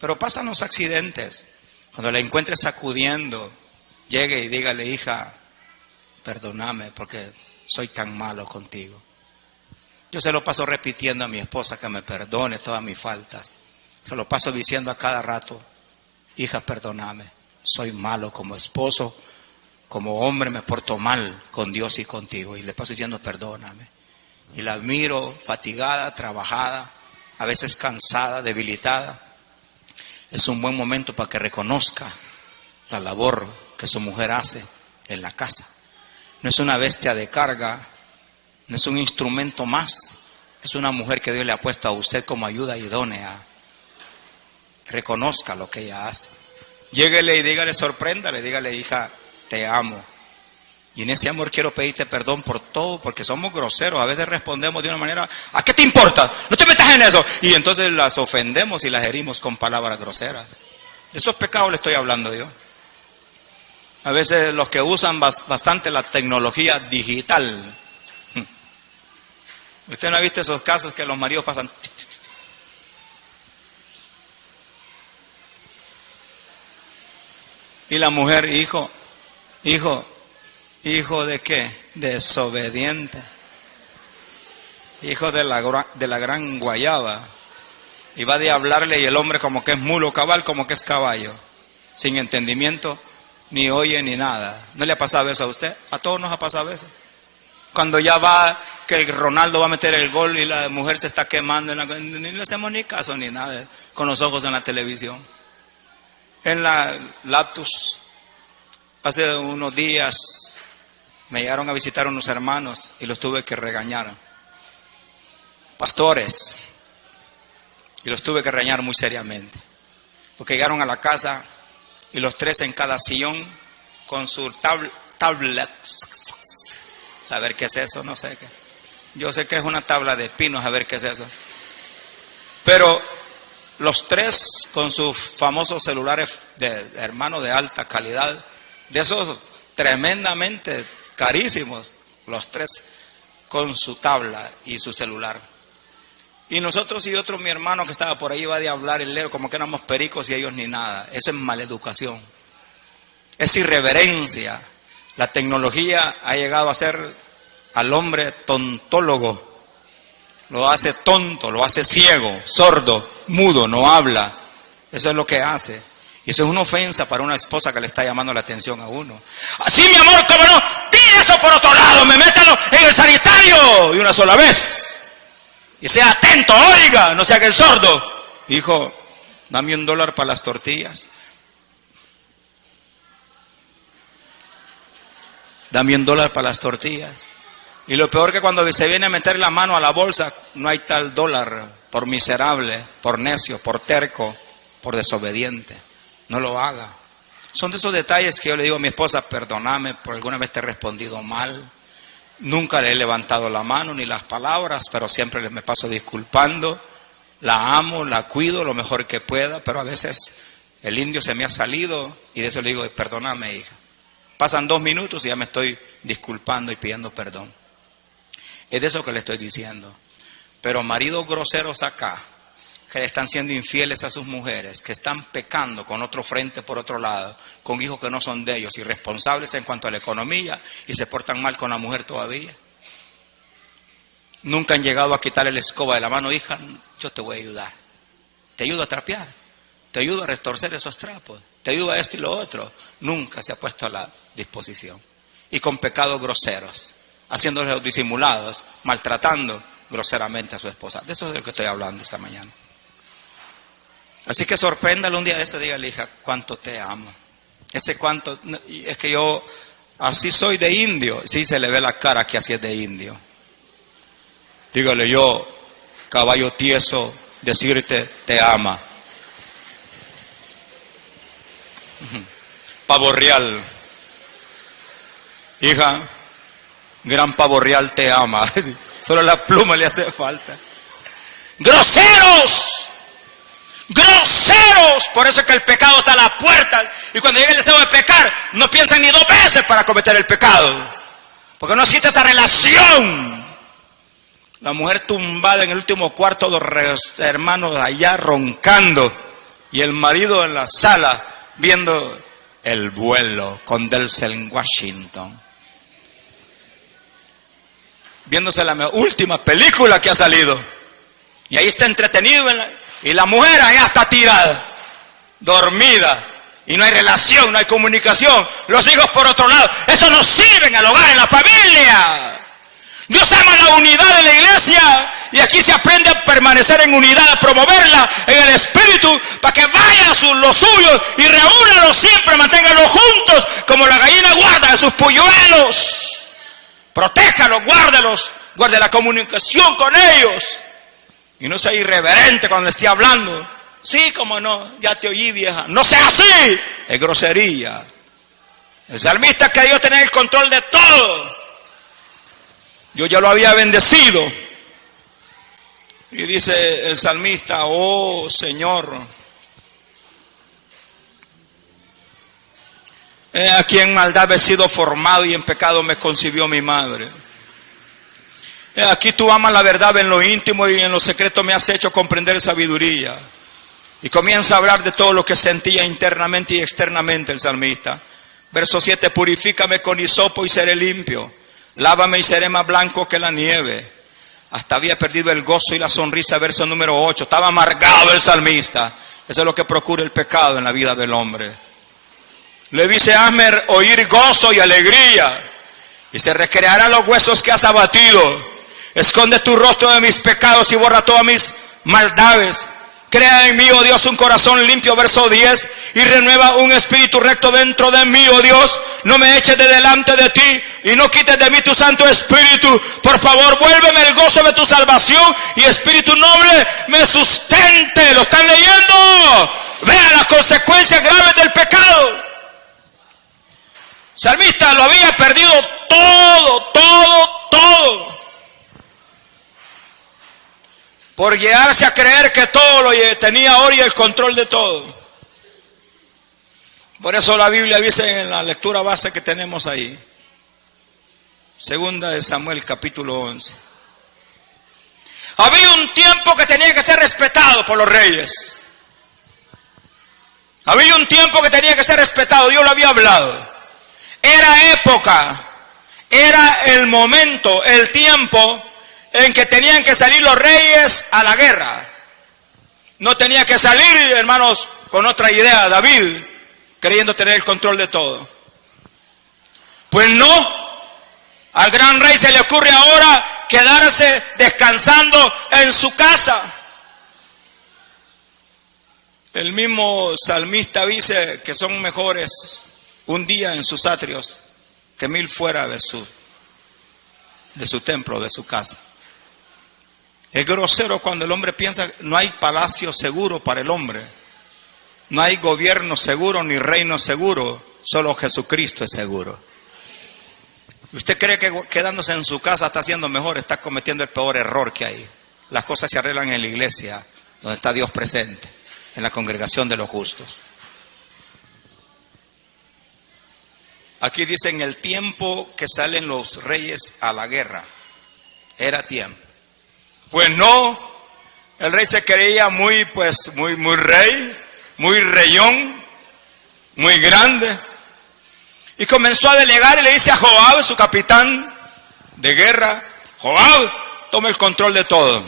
Pero pasan los accidentes. Cuando la encuentre sacudiendo, llegue y dígale: hija, perdóname porque soy tan malo contigo. Yo se lo paso repitiendo a mi esposa que me perdone todas mis faltas. Se lo paso diciendo a cada rato: hija, perdóname, soy malo como esposo, como hombre me porto mal con Dios y contigo. Y le paso diciendo: perdóname. Y la miro fatigada, trabajada, a veces cansada, debilitada. Es un buen momento para que reconozca la labor que su mujer hace en la casa. No es una bestia de carga, no es un instrumento más, es una mujer que Dios le ha puesto a usted como ayuda idónea. Reconozca lo que ella hace. Lléguele y dígale, sorpréndale, dígale, hija, te amo. Y en ese amor quiero pedirte perdón por todo, porque somos groseros. A veces respondemos de una manera, ¿a qué te importa? No te metas en eso. Y entonces las ofendemos y las herimos con palabras groseras. De esos pecados le estoy hablando yo. A veces los que usan bastante la tecnología digital. ¿Usted no ha visto esos casos que los maridos pasan? Y la mujer, hijo ¿de qué? Desobediente. Hijo de la gran guayaba. Y va de hablarle y el hombre como que es mulo cabal, como que es caballo. Sin entendimiento, ni oye ni nada. ¿No le ha pasado eso a usted? A todos nos ha pasado eso. Cuando ya va, que el Ronaldo va a meter el gol y la mujer se está quemando, ni le hacemos ni caso ni nada, con los ojos en la televisión. En la laptus, hace unos días, me llegaron a visitar unos hermanos y los tuve que regañar. Pastores. Y los tuve que regañar muy seriamente. Porque llegaron a la casa y los tres en cada sillón con su tablet. ¿Saber qué es eso? No sé qué. Yo sé que es una tabla de pino, saber qué es eso. Pero los tres con sus famosos celulares de hermano de alta calidad, de esos tremendamente carísimos, los tres con su tabla y su celular. Y nosotros y otro, mi hermano que estaba por ahí, iba de hablar y leer como que éramos pericos y ellos ni nada. Eso es maleducación, es irreverencia. La tecnología ha llegado a ser al hombre tontólogo, lo hace tonto, lo hace ciego, sordo, mudo, no habla. Eso es lo que hace. Y eso es una ofensa para una esposa que le está llamando la atención a uno. Así, mi amor, cómo no, tire eso por otro lado, me métalo en el sanitario de una sola vez. Y sea atento, oiga, no sea que el sordo. Hijo, dame $1 para las tortillas. Dame $1 para las tortillas. Y lo peor que cuando se viene a meter la mano a la bolsa, no hay tal dólar, por miserable, por necio, por terco, por desobediente. No lo haga. Son de esos detalles que yo le digo a mi esposa, perdóname por alguna vez te he respondido mal. Nunca le he levantado la mano ni las palabras, pero siempre me paso disculpando. La amo, la cuido lo mejor que pueda, pero a veces el indio se me ha salido y de eso le digo, perdóname, hija. Pasan 2 minutos y ya me estoy disculpando y pidiendo perdón. Es de eso que le estoy diciendo. Pero maridos groseros acá, que le están siendo infieles a sus mujeres, que están pecando con otro frente por otro lado, con hijos que no son de ellos, irresponsables en cuanto a la economía y se portan mal con la mujer todavía. Nunca han llegado a quitarle la escoba de la mano, hija, yo te voy a ayudar. Te ayudo a trapear, te ayudo a restorcer esos trapos, te ayudo a esto y lo otro. Nunca se ha puesto a la disposición. Y con pecados groseros, haciéndolos disimulados, maltratando groseramente a su esposa. De eso es de lo que estoy hablando esta mañana. Así que sorpréndalo un día de esto, dígale, hija, cuánto te amo. Ese cuánto, es que yo así soy de indio. Sí, se le ve la cara que así es de indio. Dígale, yo, caballo tieso, decirte te ama. Pavo real. Hija, gran pavo real te ama. Solo la pluma le hace falta. ¡Groseros! ¡Groseros! Por eso es que el pecado está a la puerta. Y cuando llega el deseo de pecar, no piensan ni 2 veces para cometer el pecado. Porque no existe esa relación. La mujer tumbada en el último cuarto, los hermanos allá roncando. Y el marido en la sala viendo el vuelo con Denzel Washington. Viéndose la última película que ha salido. Y ahí está entretenido. Y la mujer allá está tirada, dormida. Y no hay relación, no hay comunicación. Los hijos por otro lado. Eso no sirve en el hogar, en la familia. Dios ama la unidad de la iglesia. Y aquí se aprende a permanecer en unidad, a promoverla en el espíritu, para que vayan los suyos y reúnanlos siempre, manténganlos juntos, como la gallina guarda a sus polluelos. Protéjalos, guárdalos, guarde la comunicación con ellos. Y no sea irreverente cuando le esté hablando. Sí, como no, ya te oí, vieja. No sea así, es grosería. El salmista quería tener el control de todo. Yo ya lo había bendecido. Y dice el salmista, oh Señor, he aquí en maldad he sido formado y en pecado me concibió mi madre. He aquí tú amas la verdad en lo íntimo y en lo secreto me has hecho comprender sabiduría. Y comienza a hablar de todo lo que sentía internamente y externamente el salmista. Verso 7, purifícame con hisopo y seré limpio. Lávame y seré más blanco que la nieve. Hasta había perdido el gozo y la sonrisa. Verso número 8, estaba amargado el salmista. Eso es lo que procura el pecado en la vida del hombre. Le dice, hazme oír gozo y alegría, y se recrearán los huesos que has abatido. Esconde tu rostro de mis pecados y borra todas mis maldades. Crea en mí, oh Dios, un corazón limpio, verso 10, y renueva un espíritu recto dentro de mí, oh Dios. No me eches de delante de ti y no quites de mí tu santo espíritu. Por favor, vuélveme el gozo de tu salvación y espíritu noble me sustente. ¿Lo están leyendo? Vean las consecuencias graves del pecado. Salmista lo había perdido todo. Por llegarse a creer que todo lo tenía ahora y el control de todo. Por eso la Biblia dice en la lectura base que tenemos ahí. Segunda de Samuel capítulo 11. Había un tiempo que tenía que ser respetado por los reyes. Había un tiempo que tenía que ser respetado. Dios lo había hablado. Era época, era el momento, el tiempo en que tenían que salir los reyes a la guerra. No tenía que salir, hermanos, con otra idea, David, creyendo tener el control de todo. Pues no, al gran rey se le ocurre ahora quedarse descansando en su casa. El mismo salmista dice que son mejores un día en sus atrios que 1000 fuera de su templo, de su casa. Es grosero cuando el hombre piensa que no hay palacio seguro para el hombre. No hay gobierno seguro ni reino seguro. Solo Jesucristo es seguro. ¿Usted cree que quedándose en su casa está haciendo mejor? Está cometiendo el peor error que hay. Las cosas se arreglan en la iglesia, donde está Dios presente, en la congregación de los justos. Aquí dice en el tiempo que salen los reyes a la guerra. Era tiempo. Pues no, el rey se creía muy rey, muy reyón, muy grande. Y comenzó a delegar y le dice a Joab, su capitán de guerra, Joab, toma el control de todo.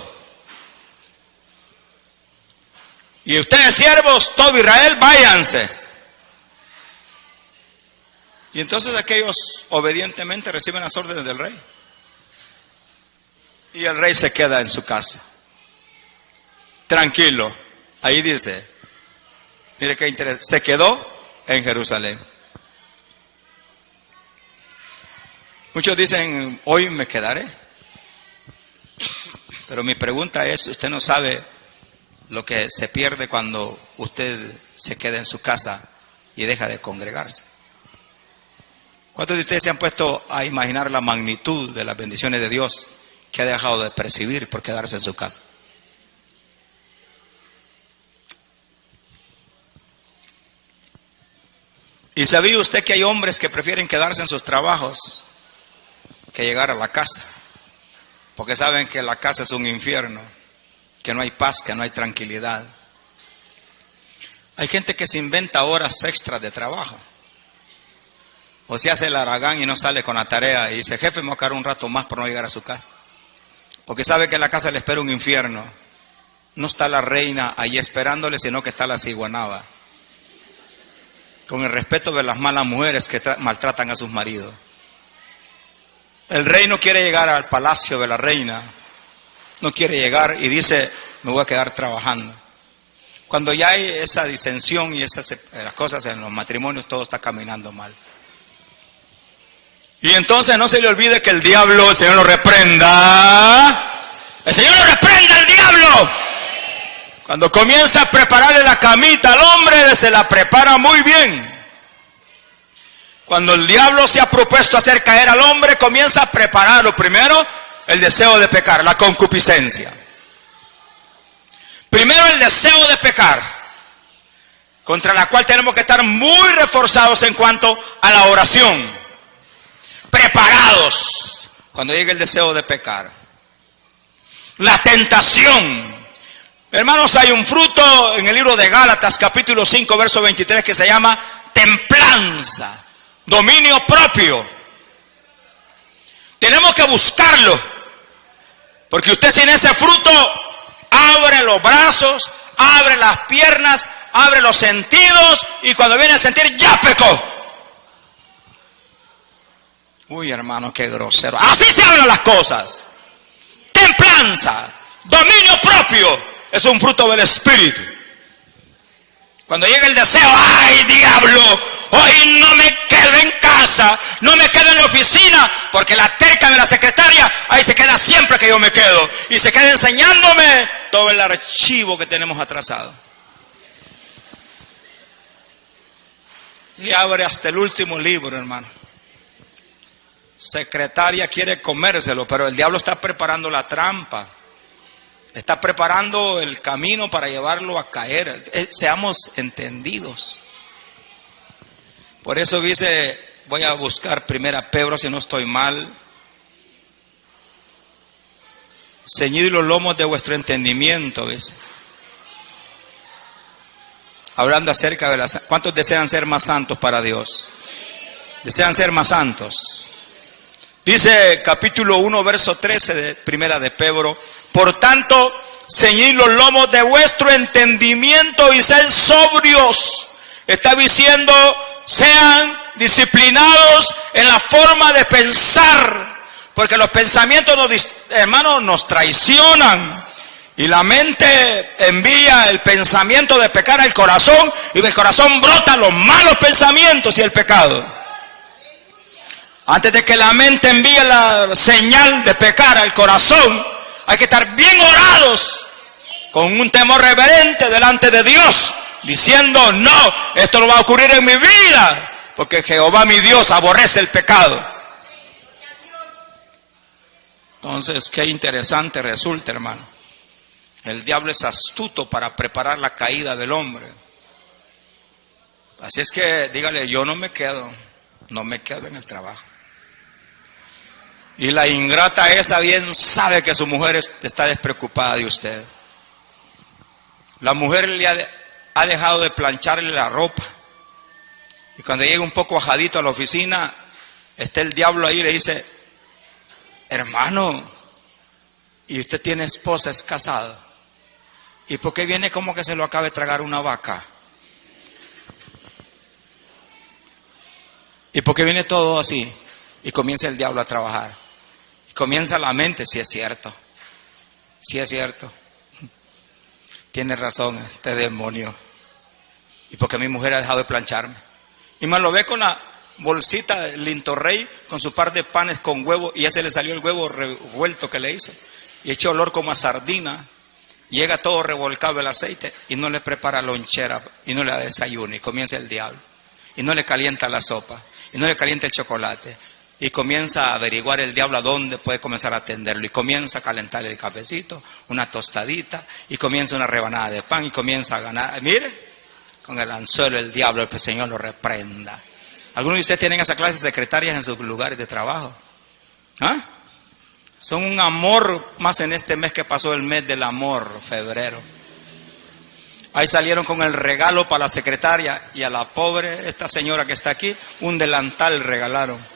Y ustedes siervos, todo Israel, váyanse. Y entonces aquellos obedientemente reciben las órdenes del rey. Y el rey se queda en su casa. Tranquilo. Ahí dice, mire qué interesante, se quedó en Jerusalén. Muchos dicen, hoy me quedaré. Pero mi pregunta es, usted no sabe lo que se pierde cuando usted se queda en su casa y deja de congregarse. ¿Cuántos de ustedes se han puesto a imaginar la magnitud de las bendiciones de Dios que ha dejado de percibir por quedarse en su casa? ¿Y sabía usted que hay hombres que prefieren quedarse en sus trabajos que llegar a la casa? Porque saben que la casa es un infierno, que no hay paz, que no hay tranquilidad. Hay gente que se inventa horas extras de trabajo. O se hace el haragán y no sale con la tarea y dice, jefe, me voy a quedar un rato más por no llegar a su casa. Porque sabe que en la casa le espera un infierno. No está la reina ahí esperándole, sino que está la ciguanaba. Con el respeto de las malas mujeres que maltratan a sus maridos. El rey no quiere llegar al palacio de la reina. No quiere llegar y dice, me voy a quedar trabajando. Cuando ya hay esa disensión y las cosas en los matrimonios, todo está caminando mal. Y entonces no se le olvide que el diablo, el Señor lo reprenda. El Señor lo reprenda al diablo. Cuando comienza a prepararle la camita al hombre, se la prepara muy bien. Cuando el diablo se ha propuesto hacer caer al hombre, comienza a prepararlo. Primero, el deseo de pecar, la concupiscencia. Primero, el deseo de pecar, contra la cual tenemos que estar muy reforzados en cuanto a la oración. Preparados cuando llegue el deseo de pecar. La tentación. Hermanos, hay un fruto en el libro de Gálatas, capítulo 5, verso 23, que se llama templanza. Dominio propio. Tenemos que buscarlo, porque usted sin ese fruto abre los brazos, abre las piernas, abre los sentidos, y cuando viene a sentir, ya pecó. Uy, hermano, qué grosero. Así se hablan las cosas. Templanza, dominio propio, es un fruto del Espíritu. Cuando llega el deseo, ¡ay, diablo! Hoy no me quedo en casa, no me quedo en la oficina, porque la terca de la secretaria, ahí se queda siempre que yo me quedo. Y se queda enseñándome todo el archivo que tenemos atrasado. Y abre hasta el último libro, hermano. Secretaria quiere comérselo, pero el diablo está preparando la trampa. Está preparando el camino para llevarlo a caer. Seamos entendidos. Por eso dice, voy a buscar 1 Pedro, si no estoy mal. Ceñid los lomos de vuestro entendimiento, ¿ves? Hablando acerca de las... ¿Cuántos desean ser más santos para Dios? ¿Desean ser más santos? Dice capítulo 1, verso 13 de 1 de Pedro. Por tanto, ceñid los lomos de vuestro entendimiento y sed sobrios. Está diciendo, sean disciplinados en la forma de pensar, porque los pensamientos, hermanos, nos traicionan. Y la mente envía el pensamiento de pecar al corazón, y del corazón brotan los malos pensamientos y el pecado. Antes de que la mente envíe la señal de pecar al corazón, hay que estar bien orados, con un temor reverente delante de Dios, diciendo, no, esto no va a ocurrir en mi vida, porque Jehová mi Dios aborrece el pecado. Entonces, qué interesante resulta, hermano. El diablo es astuto para preparar la caída del hombre. Así es que, dígale, yo no me quedo en el trabajo. Y la ingrata esa bien sabe que su mujer está despreocupada de usted. La mujer le ha dejado de plancharle la ropa. Y cuando llega un poco ajadito a la oficina, está el diablo ahí y le dice, hermano, ¿y usted tiene esposa, es casado? ¿Y por qué viene como que se lo acabe de tragar una vaca? ¿Y por qué viene todo así? Y comienza el diablo a trabajar. Comienza la mente, sí es cierto. Tiene razón este demonio. Y porque mi mujer ha dejado de plancharme. Y me lo ve con la bolsita de Lintorrey, con su par de panes con huevo, y ya se le salió el huevo revuelto que le hizo. Y echa olor como a sardina. Llega todo revolcado el aceite, y no le prepara lonchera, y no le da desayuno, y comienza el diablo. Y no le calienta la sopa, y no le calienta el chocolate. Y comienza a averiguar el diablo a dónde puede comenzar a atenderlo. Y comienza a calentar el cafecito, una tostadita, y comienza una rebanada de pan, y comienza a ganar. Mire, con el anzuelo el diablo, el Señor lo reprenda. ¿Algunos de ustedes tienen esa clase de secretarias en sus lugares de trabajo? ¿Ah? Son un amor, más en este mes que pasó el mes del amor, febrero. Ahí salieron con el regalo para la secretaria, y a la pobre, esta señora que está aquí, un delantal regalaron.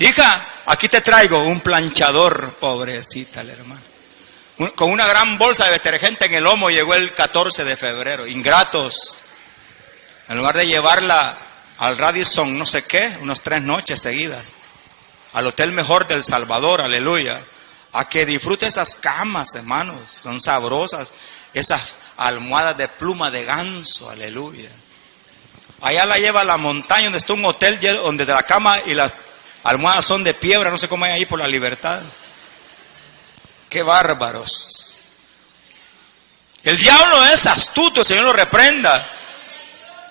Hija, aquí te traigo un planchador, pobrecita la hermana. Con una gran bolsa de detergente en el lomo llegó el 14 de febrero. Ingratos. En lugar de llevarla al Radisson no sé qué, unas 3 noches seguidas, al hotel mejor del Salvador, aleluya, a que disfrute esas camas, hermanos, son sabrosas, esas almohadas de pluma de ganso, aleluya. Allá la lleva a la montaña donde está un hotel donde de la cama y las Almohadas son de piedra, no sé cómo hay ahí por la Libertad. ¡Qué bárbaros! El diablo es astuto, el Señor lo reprenda.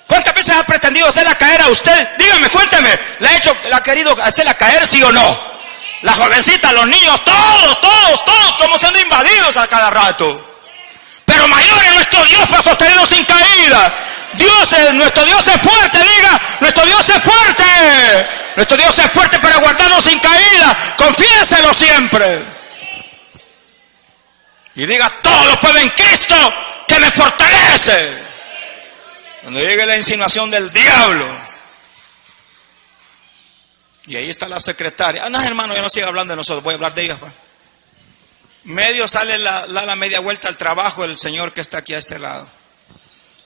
¿Cuántas veces ha pretendido hacerla caer a usted? Dígame, cuénteme. ¿La ha querido hacerla caer, sí o no? La jovencita, los niños, todos como siendo invadidos a cada rato. Pero mayor es nuestro Dios para sostenernos sin caída. Nuestro Dios es fuerte, diga, nuestro Dios es fuerte. Nuestro Dios es fuerte para guardarnos sin caída. Confiéselo siempre. Y diga, todo lo puedo en Cristo que me fortalece. Cuando llegue la insinuación del diablo. Y ahí está la secretaria. No, hermano, ya no siga hablando de nosotros, voy a hablar de ella. Medio sale la media vuelta al trabajo el señor que está aquí a este lado.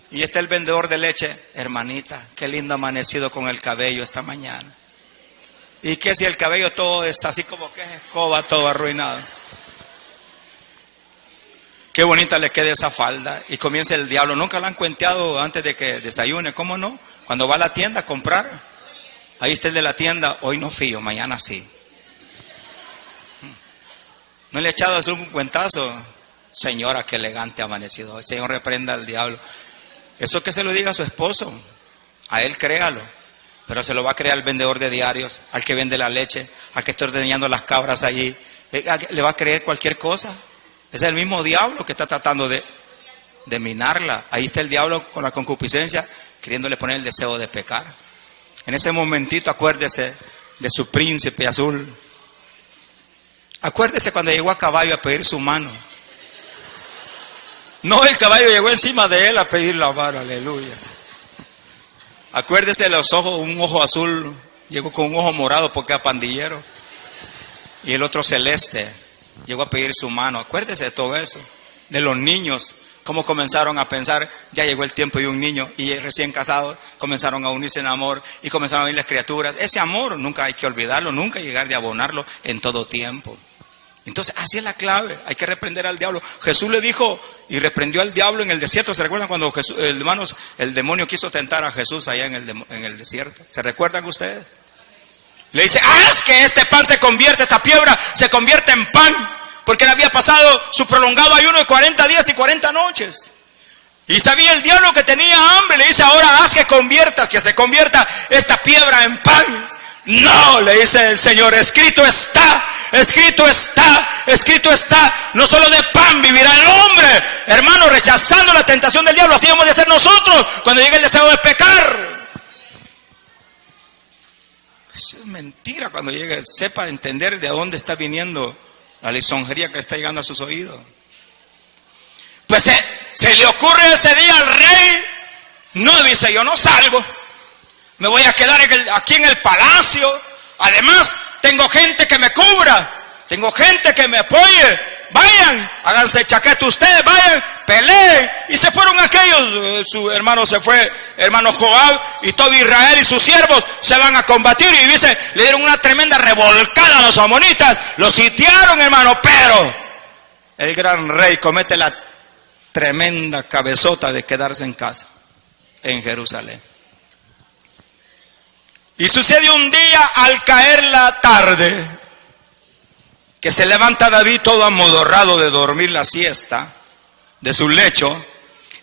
Y está el vendedor de leche. Hermanita, qué lindo amanecido con el cabello esta mañana. Y que si el cabello todo es así como que es escoba, todo arruinado. Qué bonita le queda esa falda. Y comienza el diablo. Nunca la han cuenteado antes de que desayune. ¿Cómo no? Cuando va a la tienda a comprar. Ahí está el de la tienda. Hoy no fío, mañana sí. ¿No le he echado a un cuentazo? Señora, qué elegante amanecido. El Señor reprenda al diablo. Eso que se lo diga a su esposo. A él créalo. Pero se lo va a creer al vendedor de diarios, al que vende la leche, al que está ordeñando las cabras allí. Le va a creer cualquier cosa. Es el mismo diablo que está tratando de minarla. Ahí está el diablo con la concupiscencia, queriéndole poner el deseo de pecar. En ese momentito acuérdese de su príncipe azul. Acuérdese cuando llegó a caballo a pedir su mano. No, el caballo llegó encima de él a pedir la mano, aleluya. Acuérdese de los ojos, un ojo azul llegó con un ojo morado porque era pandillero. Y el otro celeste llegó a pedir su mano. Acuérdese de todo eso. De los niños, cómo comenzaron a pensar, ya llegó el tiempo de un niño. Y recién casados comenzaron a unirse en amor y comenzaron a venir las criaturas. Ese amor nunca hay que olvidarlo, nunca llegar de abonarlo en todo tiempo. Entonces, así es la clave, hay que reprender al diablo. Jesús le dijo y reprendió al diablo en el desierto. ¿Se recuerdan cuando el demonio quiso tentar a Jesús allá en el desierto? ¿Se recuerdan ustedes? Le dice, haz que este pan se convierta, esta piedra se convierta en pan, porque él había pasado su prolongado ayuno de 40 días y 40 noches. Y sabía el diablo que tenía hambre. Le dice, ahora haz que se convierta esta piedra en pan. No, le dice el Señor, escrito está, escrito está, escrito está. No solo de pan vivirá el hombre. Hermano, rechazando la tentación del diablo, así hemos de ser nosotros cuando llegue el deseo de pecar. Eso es mentira. Cuando llegue, sepa entender de dónde está viniendo la lisonjería que está llegando a sus oídos. Pues se le ocurre ese día al rey, no, dice, yo no salgo. Me voy a quedar aquí en el palacio. Además, tengo gente que me cubra. Tengo gente que me apoye. Vayan, háganse chaqueta ustedes, vayan, peleen. Y se fueron aquellos. Su hermano se fue, hermano Joab, y todo Israel y sus siervos se van a combatir. Y dice, le dieron una tremenda revolcada a los amonitas. Los sitiaron, hermano, pero el gran rey comete la tremenda cabezota de quedarse en casa, en Jerusalén. Y sucede un día al caer la tarde, que se levanta David todo amodorrado de dormir la siesta de su lecho,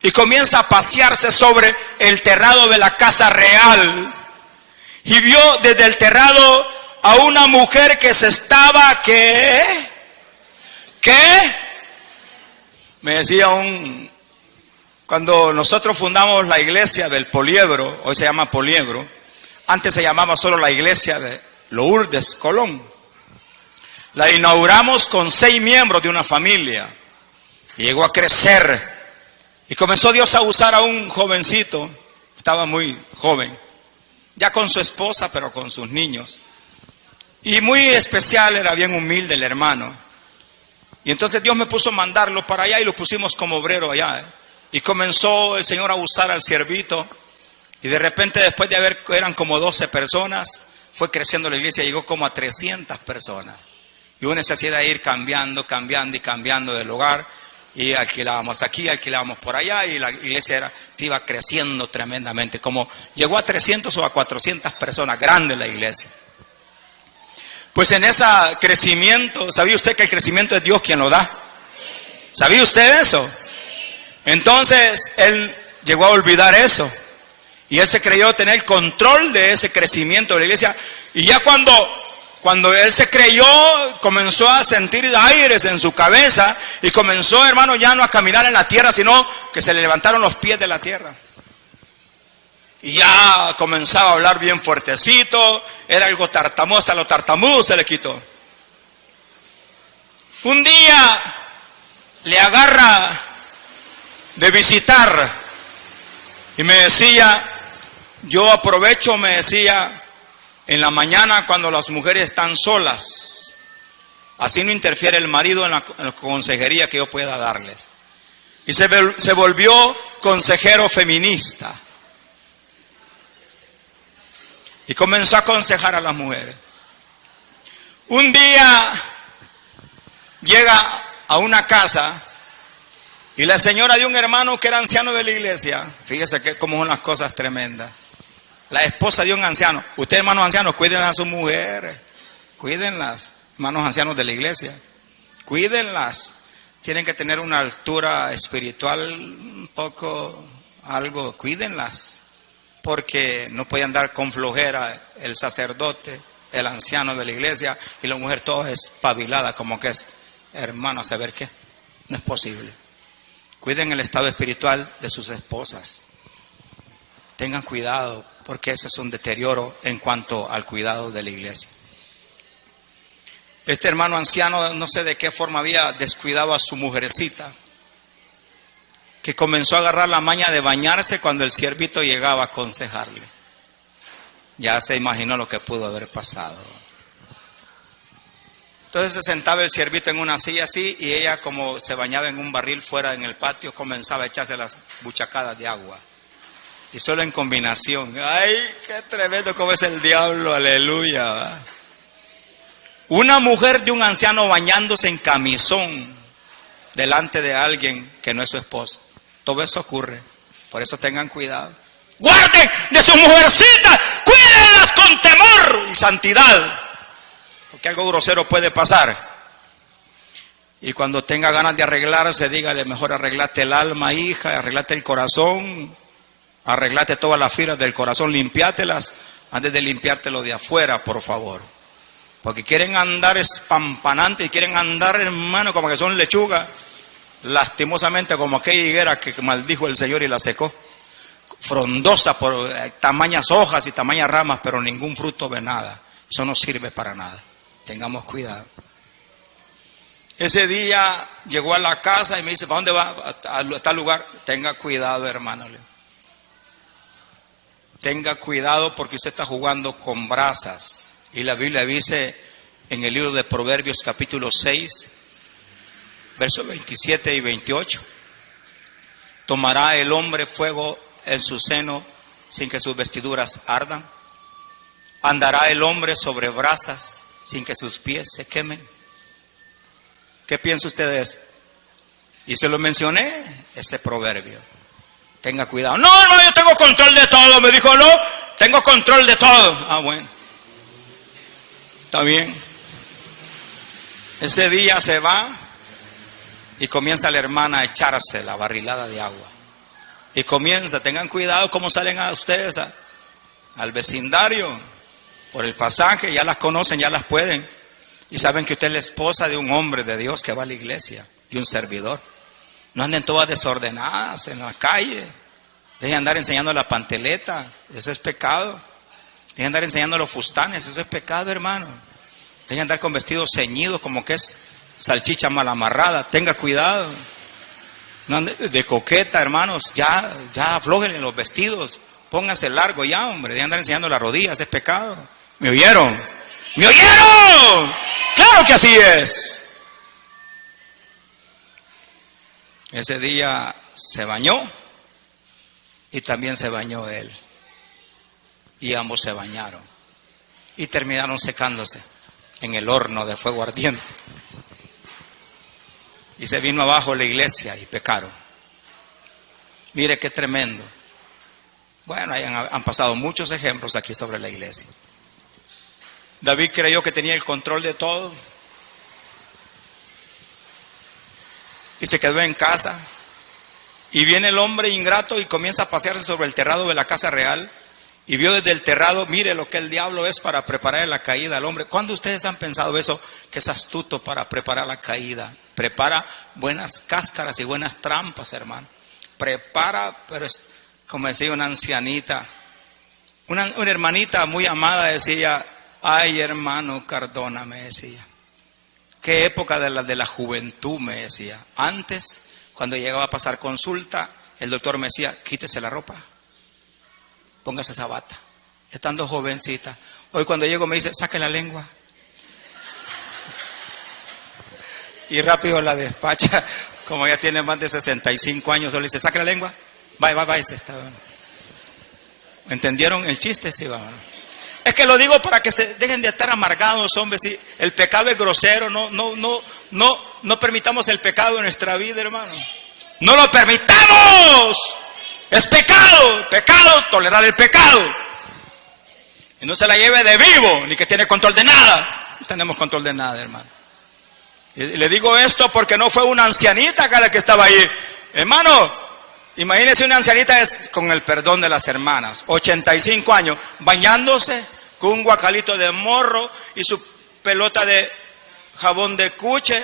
y comienza a pasearse sobre el terrado de la casa real, y vio desde el terrado a una mujer que se estaba, ¿qué? Me decía cuando nosotros fundamos la iglesia del Poliedro, hoy se llama Poliedro, antes se llamaba solo la iglesia de Lourdes, Colón. La inauguramos con 6 miembros de una familia. Y llegó a crecer. Y comenzó Dios a usar a un jovencito. Estaba muy joven. Ya con su esposa, pero con sus niños. Y muy especial, era bien humilde el hermano. Y entonces Dios me puso a mandarlo para allá y lo pusimos como obrero allá. Y comenzó el Señor a usar al siervito. Y de repente, después de eran como 12 personas, fue creciendo la iglesia, llegó como a 300 personas. Y hubo necesidad de ir cambiando del lugar. Y alquilábamos aquí, alquilábamos por allá, y la iglesia se iba creciendo tremendamente. Como llegó a 300 o a 400 personas, grande la iglesia. Pues en ese crecimiento, ¿sabía usted que el crecimiento es Dios quien lo da? ¿Sabía usted eso? Entonces él llegó a olvidar eso. Y él se creyó tener control de ese crecimiento de la iglesia. Y ya cuando él se creyó, comenzó a sentir aires en su cabeza. Y comenzó, hermano, ya no a caminar en la tierra, sino que se le levantaron los pies de la tierra. Y ya comenzaba a hablar bien fuertecito. Era algo tartamudo, hasta lo tartamudo se le quitó. Un día le agarra de visitar. Y me decía, yo aprovecho, me decía, en la mañana cuando las mujeres están solas. Así no interfiere el marido en la consejería que yo pueda darles. Y se volvió consejero feminista. Y comenzó a aconsejar a las mujeres. Un día llega a una casa y la señora de un hermano que era anciano de la iglesia, fíjese que cómo son las cosas tremendas. La esposa de un anciano. Ustedes, hermanos ancianos, cuiden a sus mujeres. Cuídenlas, hermanos ancianos de la iglesia. Cuídenlas. Tienen que tener una altura espiritual un poco, algo, cuídenlas. Porque no puede andar con flojera el sacerdote, el anciano de la iglesia, y la mujer toda espabilada como que es hermano a saber qué. No es posible. Cuiden el estado espiritual de sus esposas. Tengan cuidado, porque eso es un deterioro en cuanto al cuidado de la iglesia. Este hermano anciano, no sé de qué forma había descuidado a su mujercita, que comenzó a agarrar la maña de bañarse cuando el siervito llegaba a aconsejarle. Ya se imaginó lo que pudo haber pasado. Entonces se sentaba el siervito en una silla así, y ella, como se bañaba en un barril fuera en el patio, comenzaba a echarse las buchacadas de agua. Y solo en combinación. ¡Ay, qué tremendo como es el diablo! ¡Aleluya! ¿Va? Una mujer de un anciano bañándose en camisón delante de alguien que no es su esposa. Todo eso ocurre. Por eso tengan cuidado. Guarden de sus mujercitas. Cuídenlas con temor y santidad. Porque algo grosero puede pasar. Y cuando tenga ganas de arreglarse, dígale, mejor arreglate el alma, hija, arreglate el corazón, arreglate todas las fibras del corazón, limpiátelas antes de limpiártelo de afuera, por favor. Porque quieren andar espampanantes y quieren andar, hermano, como que son lechugas, lastimosamente como aquella higuera que maldijo el Señor y la secó. Frondosa por tamañas hojas y tamañas ramas, pero ningún fruto de nada. Eso no sirve para nada. Tengamos cuidado. Ese día llegó a la casa y me dice, ¿para dónde va? A tal lugar. Tenga cuidado, hermano. Tenga cuidado porque usted está jugando con brasas. Y la Biblia dice en el libro de Proverbios capítulo 6, versos 27 y 28. ¿Tomará el hombre fuego en su seno sin que sus vestiduras ardan? ¿Andará el hombre sobre brasas sin que sus pies se quemen? ¿Qué piensa usted de eso? Y se lo mencioné, ese proverbio. Tenga cuidado. No, no, yo tengo control de todo. Me dijo, no, tengo control de todo. Ah, bueno. Está bien. Ese día se va y comienza la hermana a echarse la barrilada de agua. Y comienza, tengan cuidado cómo salen a ustedes al vecindario. Por el pasaje, ya las conocen, ya las pueden. Y saben que usted es la esposa de un hombre de Dios que va a la iglesia, y un servidor. No anden todas desordenadas en la calle. Dejen andar enseñando la panteleta, eso es pecado. Dejen andar enseñando los fustanes, eso es pecado, hermano. Dejen andar con vestidos ceñidos como que es salchicha mal amarrada. Tenga cuidado. No ande de coqueta, hermanos. Ya aflójenle los vestidos. Pónganse largo ya, hombre. Dejen andar enseñando las rodillas, es pecado. ¿Me oyeron? ¿Me oyeron? Claro que así es. Ese día se bañó y también se bañó él. Y ambos se bañaron. Y terminaron secándose en el horno de fuego ardiente. Y se vino abajo la iglesia y pecaron. Mire qué tremendo. Bueno, han pasado muchos ejemplos aquí sobre la iglesia. David creyó que tenía el control de todo y se quedó en casa. Y viene el hombre ingrato y comienza a pasearse sobre el terrado de la casa real y vio desde el terrado, mire lo que el diablo es para preparar la caída al hombre. ¿Cuándo ustedes han pensado eso? Que es astuto para preparar la caída. Prepara buenas cáscaras y buenas trampas, hermano. Prepara, pero es como decía una ancianita, una hermanita muy amada decía, ay hermano Cardona, me decía, qué época de la juventud, me decía. Antes, cuando llegaba a pasar consulta, el doctor me decía, quítese la ropa, póngase esa bata, estando jovencita. Hoy cuando llego me dice, saque la lengua. Y rápido la despacha, como ya tiene más de 65 años, solo dice, saque la lengua, va, ese está bueno. ¿Entendieron el chiste? Sí, va. Es que lo digo para que se dejen de estar amargados, hombres. Sí, el pecado es grosero, no permitamos el pecado en nuestra vida, hermano. No lo permitamos. Es pecado, tolerar el pecado. Y no se la lleve de vivo, ni que tiene control de nada. No tenemos control de nada, hermano. Y le digo esto porque no fue una ancianita acá la que estaba ahí. Hermano, imagínese una ancianita con el perdón de las hermanas, 85 años, bañándose con un guacalito de morro y su pelota de jabón de cuche,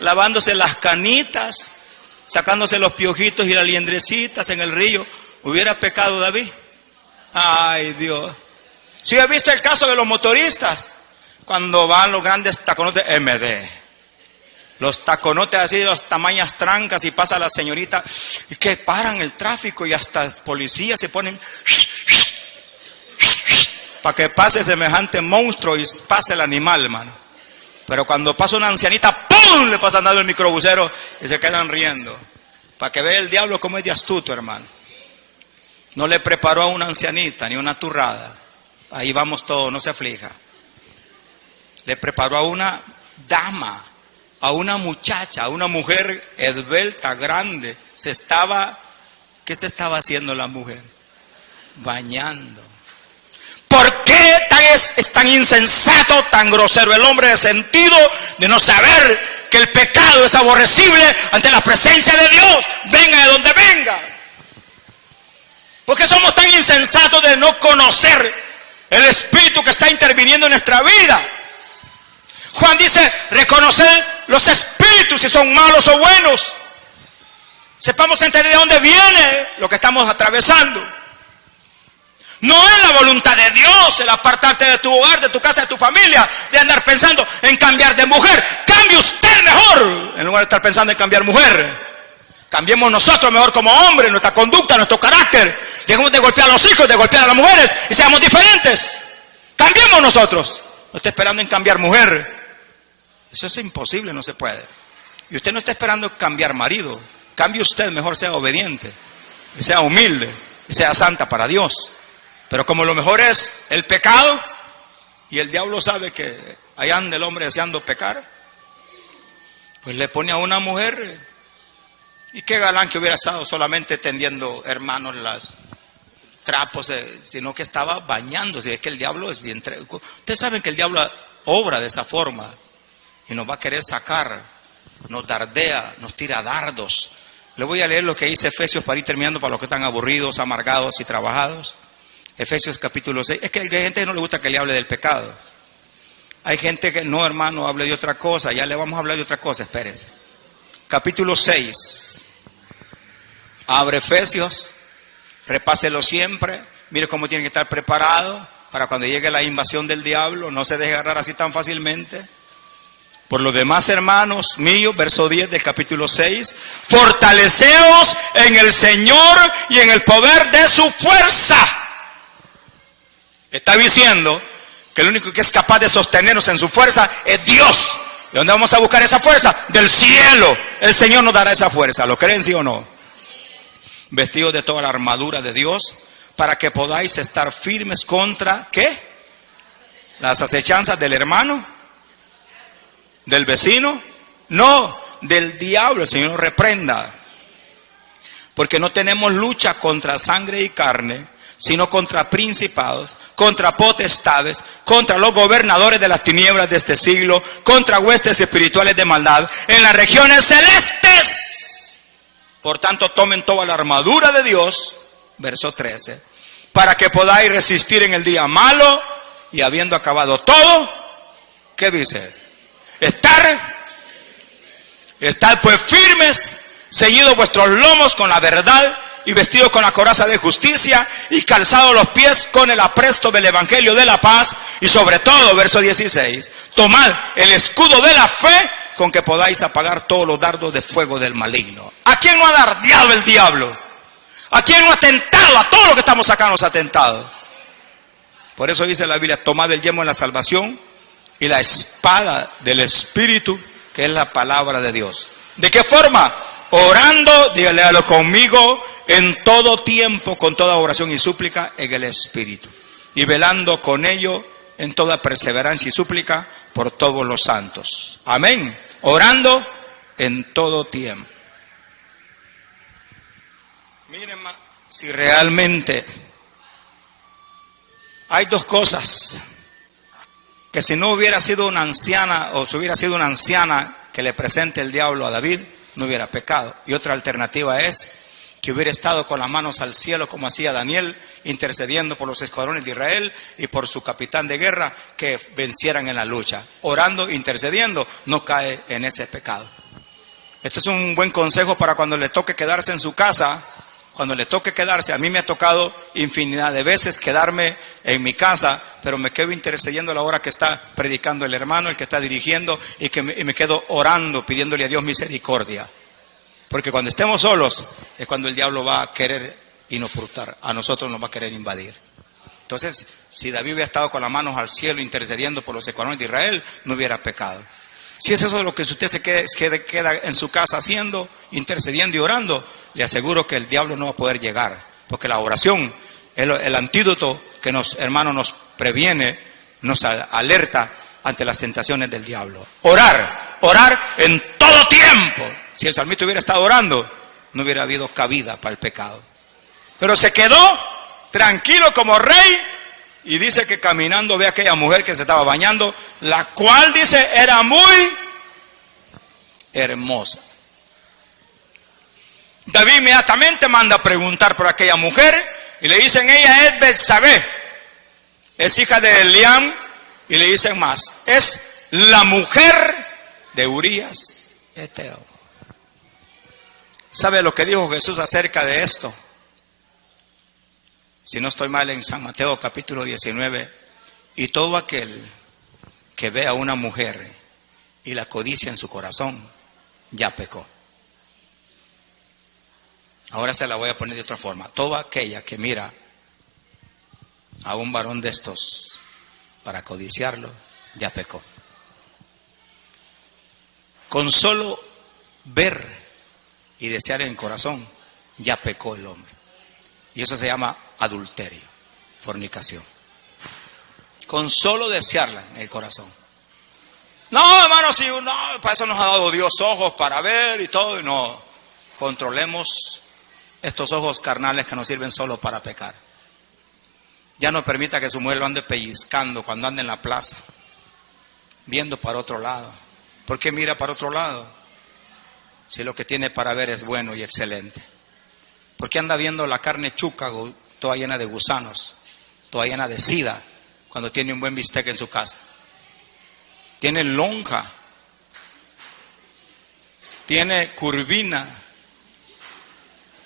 lavándose las canitas, sacándose los piojitos y las liendrecitas en el río. ¿Hubiera pecado David? Ay, Dios. Si ha visto el caso de los motoristas, cuando van los grandes taconotes MD, los taconotes así, las tamañas trancas, y pasa la señorita, y que paran el tráfico y hasta policías se ponen para que pase semejante monstruo y pase el animal, hermano. Pero cuando pasa una ancianita, ¡pum!, le pasan dando el microbusero y se quedan riendo. Para que vea el diablo cómo es de astuto, hermano. No le preparó a una ancianita ni una turrada. Ahí vamos todos, no se aflija. Le preparó a una dama, a una muchacha, a una mujer esbelta, grande. ¿Qué se estaba haciendo la mujer? Bañando. ¿Por qué es tan insensato, tan grosero el hombre de sentido de no saber que el pecado es aborrecible ante la presencia de Dios, venga de donde venga? ¿Por qué somos tan insensatos de no conocer el Espíritu que está interviniendo en nuestra vida? Juan dice, reconocer los espíritus si son malos o buenos. Sepamos entender de dónde viene lo que estamos atravesando. No es la voluntad de Dios el apartarte de tu hogar, de tu casa, de tu familia, de andar pensando en cambiar de mujer. Cambie usted mejor, en lugar de estar pensando en cambiar mujer. Cambiemos nosotros mejor como hombres, nuestra conducta, nuestro carácter. Dejemos de golpear a los hijos, de golpear a las mujeres y seamos diferentes. Cambiemos nosotros. No esté esperando en cambiar mujer. Eso es imposible, no se puede. Y usted no está esperando cambiar marido. Cambie usted, mejor sea obediente, y sea humilde, y sea santa para Dios. Pero como lo mejor es el pecado, y el diablo sabe que ahí anda el hombre deseando pecar, pues le pone a una mujer. Y qué galán que hubiera estado solamente tendiendo, hermanos, las trapos, sino que estaba bañándose. Es que el diablo es bien. Ustedes saben que el diablo obra de esa forma y nos va a querer sacar, nos dardea, nos tira dardos. Le voy a leer lo que dice Efesios para ir terminando, para los que están aburridos, amargados y trabajados. Efesios capítulo 6. Es que hay gente que no le gusta que le hable del pecado. Hay gente que no, hermano, hable de otra cosa. Ya le vamos a hablar de otra cosa, espérese. Capítulo 6. Abre Efesios, repáselo siempre. Mire cómo tiene que estar preparado para cuando llegue la invasión del diablo. No se deje agarrar así tan fácilmente. Por lo demás, hermanos míos, verso 10 del capítulo 6, fortaleceos en el Señor y en el poder de su fuerza. Está diciendo que el único que es capaz de sostenernos en su fuerza es Dios. ¿De dónde vamos a buscar esa fuerza? Del cielo. El Señor nos dará esa fuerza. ¿Lo creen, sí o no? Vestidos de toda la armadura de Dios, para que podáis estar firmes contra, ¿qué? Las acechanzas del hermano, del vecino, no, del diablo. El Señor nos reprenda. Porque no tenemos lucha contra sangre y carne, sino contra principados, contra potestades, contra los gobernadores de las tinieblas de este siglo, contra huestes espirituales de maldad en las regiones celestes. Por tanto, tomen toda la armadura de Dios, verso 13, para que podáis resistir en el día malo, y habiendo acabado todo, ¿qué dice? Estar pues firmes, ceñidos vuestros lomos con la verdad, y vestidos con la coraza de justicia, y calzados los pies con el apresto del evangelio de la paz, y sobre todo, verso 16, tomad el escudo de la fe, con que podáis apagar todos los dardos de fuego del maligno. ¿A quién no ha dardeado el diablo? ¿A quién no ha tentado? A todo lo que estamos acá nos ha tentado. Por eso dice la Biblia, tomad el yelmo de la salvación y la espada del Espíritu, que es la palabra de Dios. ¿De qué forma? Orando, dígale conmigo, en todo tiempo, con toda oración y súplica en el Espíritu, y velando con ello en toda perseverancia y súplica por todos los santos. Amén. Orando en todo tiempo. Miren, si realmente hay dos cosas que si no hubiera sido una anciana, o si hubiera sido una anciana que le presente el diablo a David, no hubiera pecado. Y otra alternativa es que hubiera estado con las manos al cielo, como hacía Daniel, intercediendo por los escuadrones de Israel y por su capitán de guerra, que vencieran en la lucha. Orando, intercediendo, no cae en ese pecado. Este es un buen consejo para cuando le toque quedarse en su casa. Cuando le toque quedarse, a mí me ha tocado infinidad de veces quedarme en mi casa, pero me quedo intercediendo a la hora que está predicando el hermano, el que está dirigiendo, y me quedo orando, pidiéndole a Dios misericordia. Porque cuando estemos solos es cuando el diablo va a querer inoportunar, a nosotros nos va a querer invadir. Entonces, si David hubiera estado con las manos al cielo intercediendo por los escuadrones de Israel, no hubiera pecado. Si es eso lo que usted se queda en su casa haciendo, intercediendo y orando, le aseguro que el diablo no va a poder llegar, porque la oración es el antídoto que hermanos, nos previene, nos alerta ante las tentaciones del diablo. Orar en todo tiempo. Si el salmista hubiera estado orando, no hubiera habido cabida para el pecado. Pero se quedó tranquilo como rey, y dice que caminando ve a aquella mujer que se estaba bañando, la cual dice era muy hermosa. David inmediatamente manda a preguntar por aquella mujer, y le dicen ella es Betsabé, es hija de Eliam, y le dicen más, es la mujer de Urías Eteo. ¿Sabe lo que dijo Jesús acerca de esto? Si no estoy mal, en San Mateo capítulo 19, y todo aquel que ve a una mujer y la codicia en su corazón, ya pecó. Ahora se la voy a poner de otra forma. Toda aquella que mira a un varón de estos para codiciarlo, ya pecó. Con solo ver y desear en el corazón, ya pecó el hombre. Y eso se llama adulterio, fornicación. Con solo desearla en el corazón. No, hermano, si no, para eso nos ha dado Dios ojos para ver y todo. Y no, controlemos estos ojos carnales que nos sirven solo para pecar. Ya no permita que su mujer lo ande pellizcando cuando ande en la plaza, viendo para otro lado. ¿Por qué mira para otro lado? Si lo que tiene para ver es bueno y excelente. ¿Por qué anda viendo la carne chuca, toda llena de gusanos, toda llena de sida, cuando tiene un buen bistec en su casa? Tiene lonja, tiene curvina,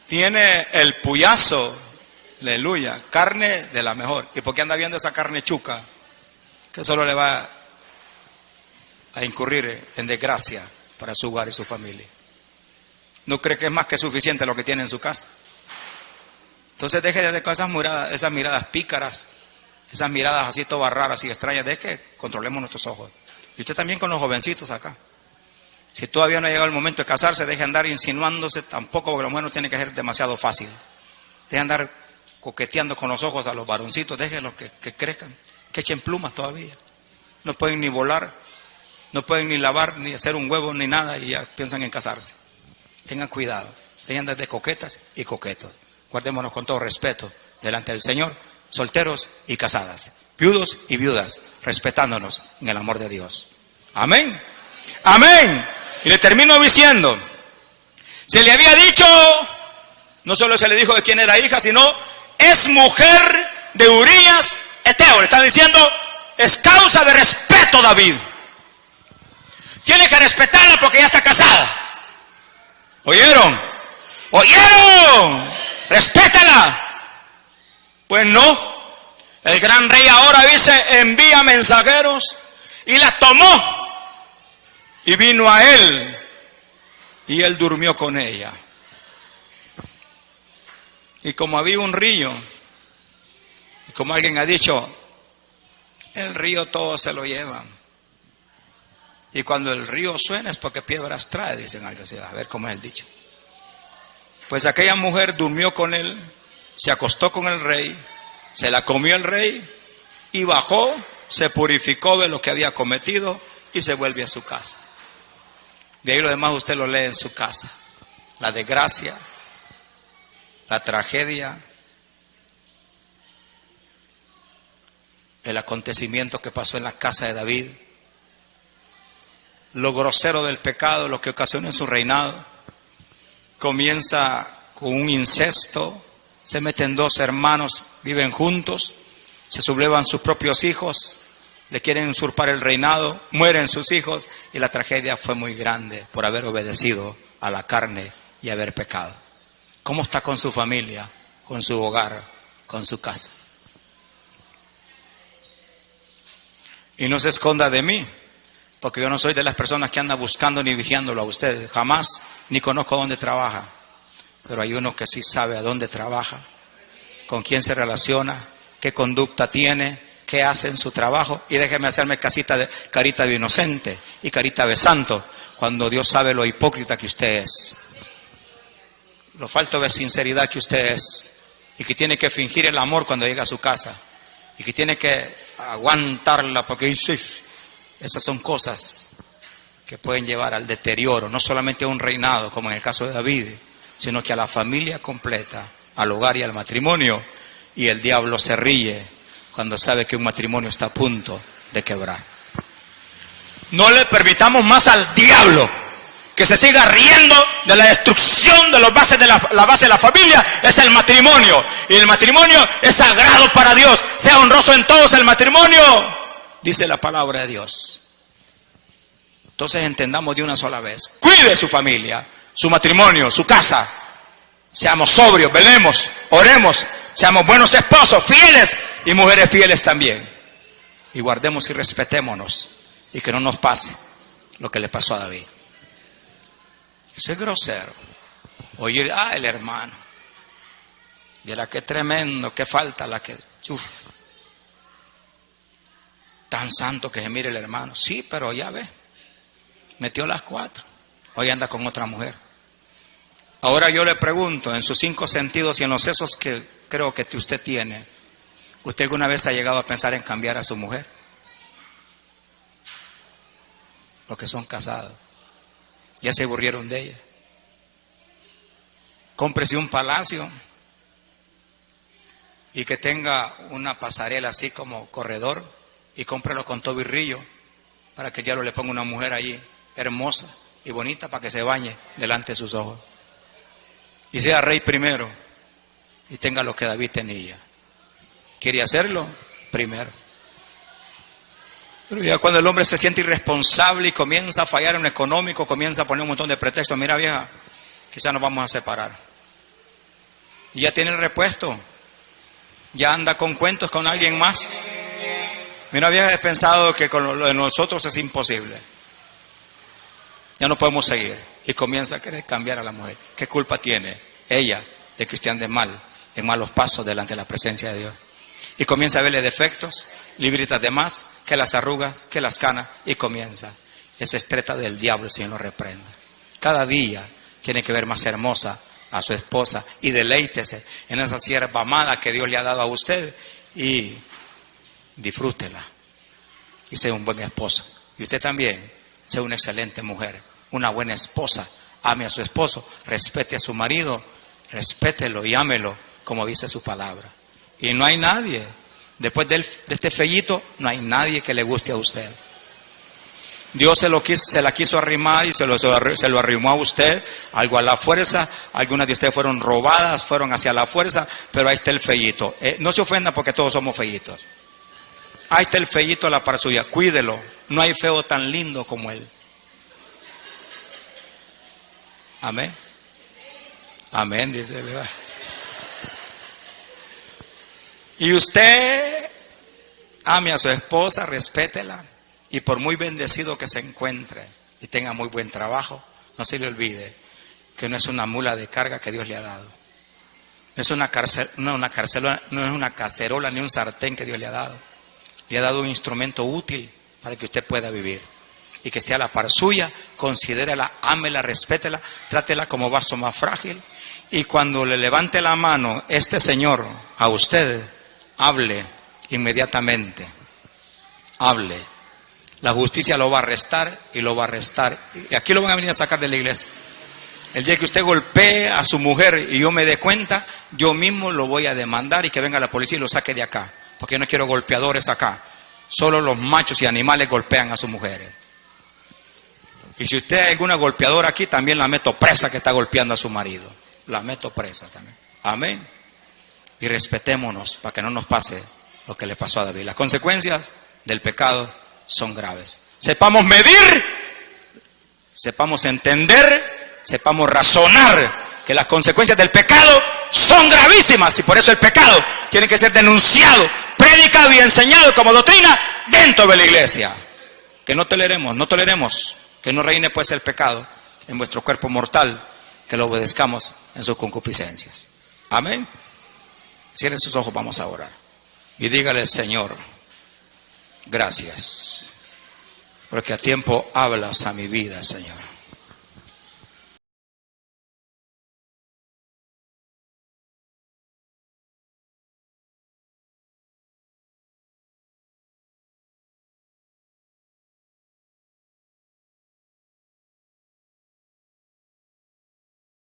tiene el puyazo, aleluya, carne de la mejor. ¿Y por qué anda viendo esa carne chuca? Que solo le va a incurrir en desgracia para su hogar y su familia. ¿No cree que es más que suficiente lo que tiene en su casa? Entonces deje de con esas miradas pícaras, esas miradas así todas raras y extrañas. Deje que controlemos nuestros ojos. Y usted también con los jovencitos acá. Si todavía no ha llegado el momento de casarse, deje de andar insinuándose tampoco, porque la mujer no tiene que ser demasiado fácil. Deje de andar coqueteando con los ojos a los varoncitos, déjenlos que crezcan, que echen plumas todavía. No pueden ni volar, no pueden ni lavar, ni hacer un huevo, ni nada, y ya piensan en casarse. Tengan cuidado, dejen de andar de coquetas y coquetos. Guardémonos con todo respeto delante del Señor, solteros y casadas, viudos y viudas, respetándonos en el amor de Dios. Amén. Amén. Y le termino diciendo, se le había dicho, no solo se le dijo de quién era hija, sino es mujer de Urías Eteo. Le están diciendo, es causa de respeto David. Tiene que respetarla porque ya está casada. ¿Oyeron? ¿Oyeron? Respétala. Pues no. El gran rey ahora dice, envía mensajeros y la tomó. Y vino a él. Y él durmió con ella. Y como había un río, y como alguien ha dicho, el río todo se lo lleva. Y cuando el río suena es porque piedras trae, dicen algo así. A ver cómo es el dicho. Pues aquella mujer durmió con él, se acostó con el rey, se la comió el rey y bajó, se purificó de lo que había cometido y se vuelve a su casa. De ahí lo demás usted lo lee en su casa. La desgracia, la tragedia, el acontecimiento que pasó en la casa de David, lo grosero del pecado, lo que ocasionó en su reinado. Comienza con un incesto, se meten dos hermanos, viven juntos, se sublevan sus propios hijos, le quieren usurpar el reinado, mueren sus hijos y la tragedia fue muy grande por haber obedecido a la carne y haber pecado. ¿Cómo está con su familia, con su hogar, con su casa? Y no se esconda de mí, porque yo no soy de las personas que andan buscando ni vigiándolo a ustedes, jamás, ni conozco dónde trabaja, pero hay uno que sí sabe a dónde trabaja, con quién se relaciona, qué conducta tiene, qué hace en su trabajo, y déjeme hacerme carita de inocente y carita de santo, cuando Dios sabe lo hipócrita que usted es, lo falto de sinceridad que usted es, y que tiene que fingir el amor cuando llega a su casa, y que tiene que aguantarla, porque dice, esas son cosas que pueden llevar al deterioro, no solamente a un reinado, como en el caso de David, sino que a la familia completa, al hogar y al matrimonio, y el diablo se ríe cuando sabe que un matrimonio está a punto de quebrar. No le permitamos más al diablo que se siga riendo de la destrucción de la base de la familia, es el matrimonio, y el matrimonio es sagrado para Dios, sea honroso en todos el matrimonio, dice la palabra de Dios. Entonces entendamos de una sola vez, cuide su familia, su matrimonio, su casa, seamos sobrios, velemos, oremos, seamos buenos esposos, fieles y mujeres fieles también, y guardemos y respetémonos, y que no nos pase lo que le pasó a David. Eso es grosero. Oír, el hermano, mira qué tremendo, qué falta la que, tan santo que se mire el hermano. Sí, pero ya ve, metió las 4, hoy anda con otra mujer. Ahora yo le pregunto, en sus 5 sentidos y en los sesos que creo que usted tiene, ¿usted alguna vez ha llegado a pensar en cambiar a su mujer? Los que son casados, ya se aburrieron de ella. Cómprese un palacio y que tenga una pasarela así como corredor, y cómprelo con todo birrillo para que el diablo le ponga una mujer ahí hermosa y bonita para que se bañe delante de sus ojos y sea rey primero y tenga lo que David tenía. ¿Quiere hacerlo? Primero. Pero ya cuando el hombre se siente irresponsable y comienza a fallar en lo económico, comienza a poner un montón de pretextos. Mira, vieja, quizás nos vamos a separar. Y ya tiene el repuesto. Ya anda con cuentos con alguien más. Mira, vieja, he pensado que con lo de nosotros es imposible. Ya no podemos seguir. Y comienza a querer cambiar a la mujer. ¿Qué culpa tiene ella de que usted ande mal, en malos pasos delante de la presencia de Dios? Y comienza a verle defectos, libritas de más, que las arrugas, que las canas, y comienza. Esa es treta del diablo, el Señor lo reprenda. Cada día tiene que ver más hermosa a su esposa y deleítese en esa sierva amada que Dios le ha dado a usted y disfrútela y sea un buen esposo. Y usted también sea una excelente mujer, una buena esposa. Ame a su esposo, respete a su marido, respételo y ámelo como dice su palabra. Y no hay nadie. Después de este fellito, no hay nadie que le guste a usted. Dios se la quiso arrimar y se lo arrimó a usted, algo a la fuerza. Algunas de ustedes fueron robadas, fueron hacia la fuerza, pero ahí está el fellito. No se ofenda porque todos somos fellitos. Ahí está el fellito a la par suya, cuídelo. No hay feo tan lindo como él. Amén. Amén, dice el Señor. Y usted ame a su esposa, respétela. Y por muy bendecido que se encuentre y tenga muy buen trabajo, no se le olvide que no es una mula de carga que Dios le ha dado. No es una cacerola ni un sartén que Dios le ha dado. Le ha dado un instrumento útil para que usted pueda vivir. Y que esté a la par suya, considérela, ámela, respétela, trátela como vaso más frágil. Y cuando le levante la mano este señor a usted, hable inmediatamente. Hable. La justicia lo va a arrestar y lo va a arrestar. Y aquí lo van a venir a sacar de la iglesia. El día que usted golpee a su mujer y yo me dé cuenta, yo mismo lo voy a demandar y que venga la policía y lo saque de acá. Porque yo no quiero golpeadores acá. Solo los machos y animales golpean a sus mujeres. Y si usted hay alguna golpeadora aquí, también la meto presa que está golpeando a su marido. La meto presa también. Amén. Y respetémonos para que no nos pase lo que le pasó a David. Las consecuencias del pecado son graves. Sepamos medir, sepamos entender, sepamos razonar que las consecuencias del pecado son gravísimas y por eso el pecado tiene que ser denunciado, predicado y enseñado como doctrina dentro de la iglesia. Que no toleremos que no reine pues el pecado en vuestro cuerpo mortal, que lo obedezcamos en sus concupiscencias. Amén. Cierren sus ojos, vamos a orar. Y dígale, Señor, gracias, porque a tiempo hablas a mi vida, Señor.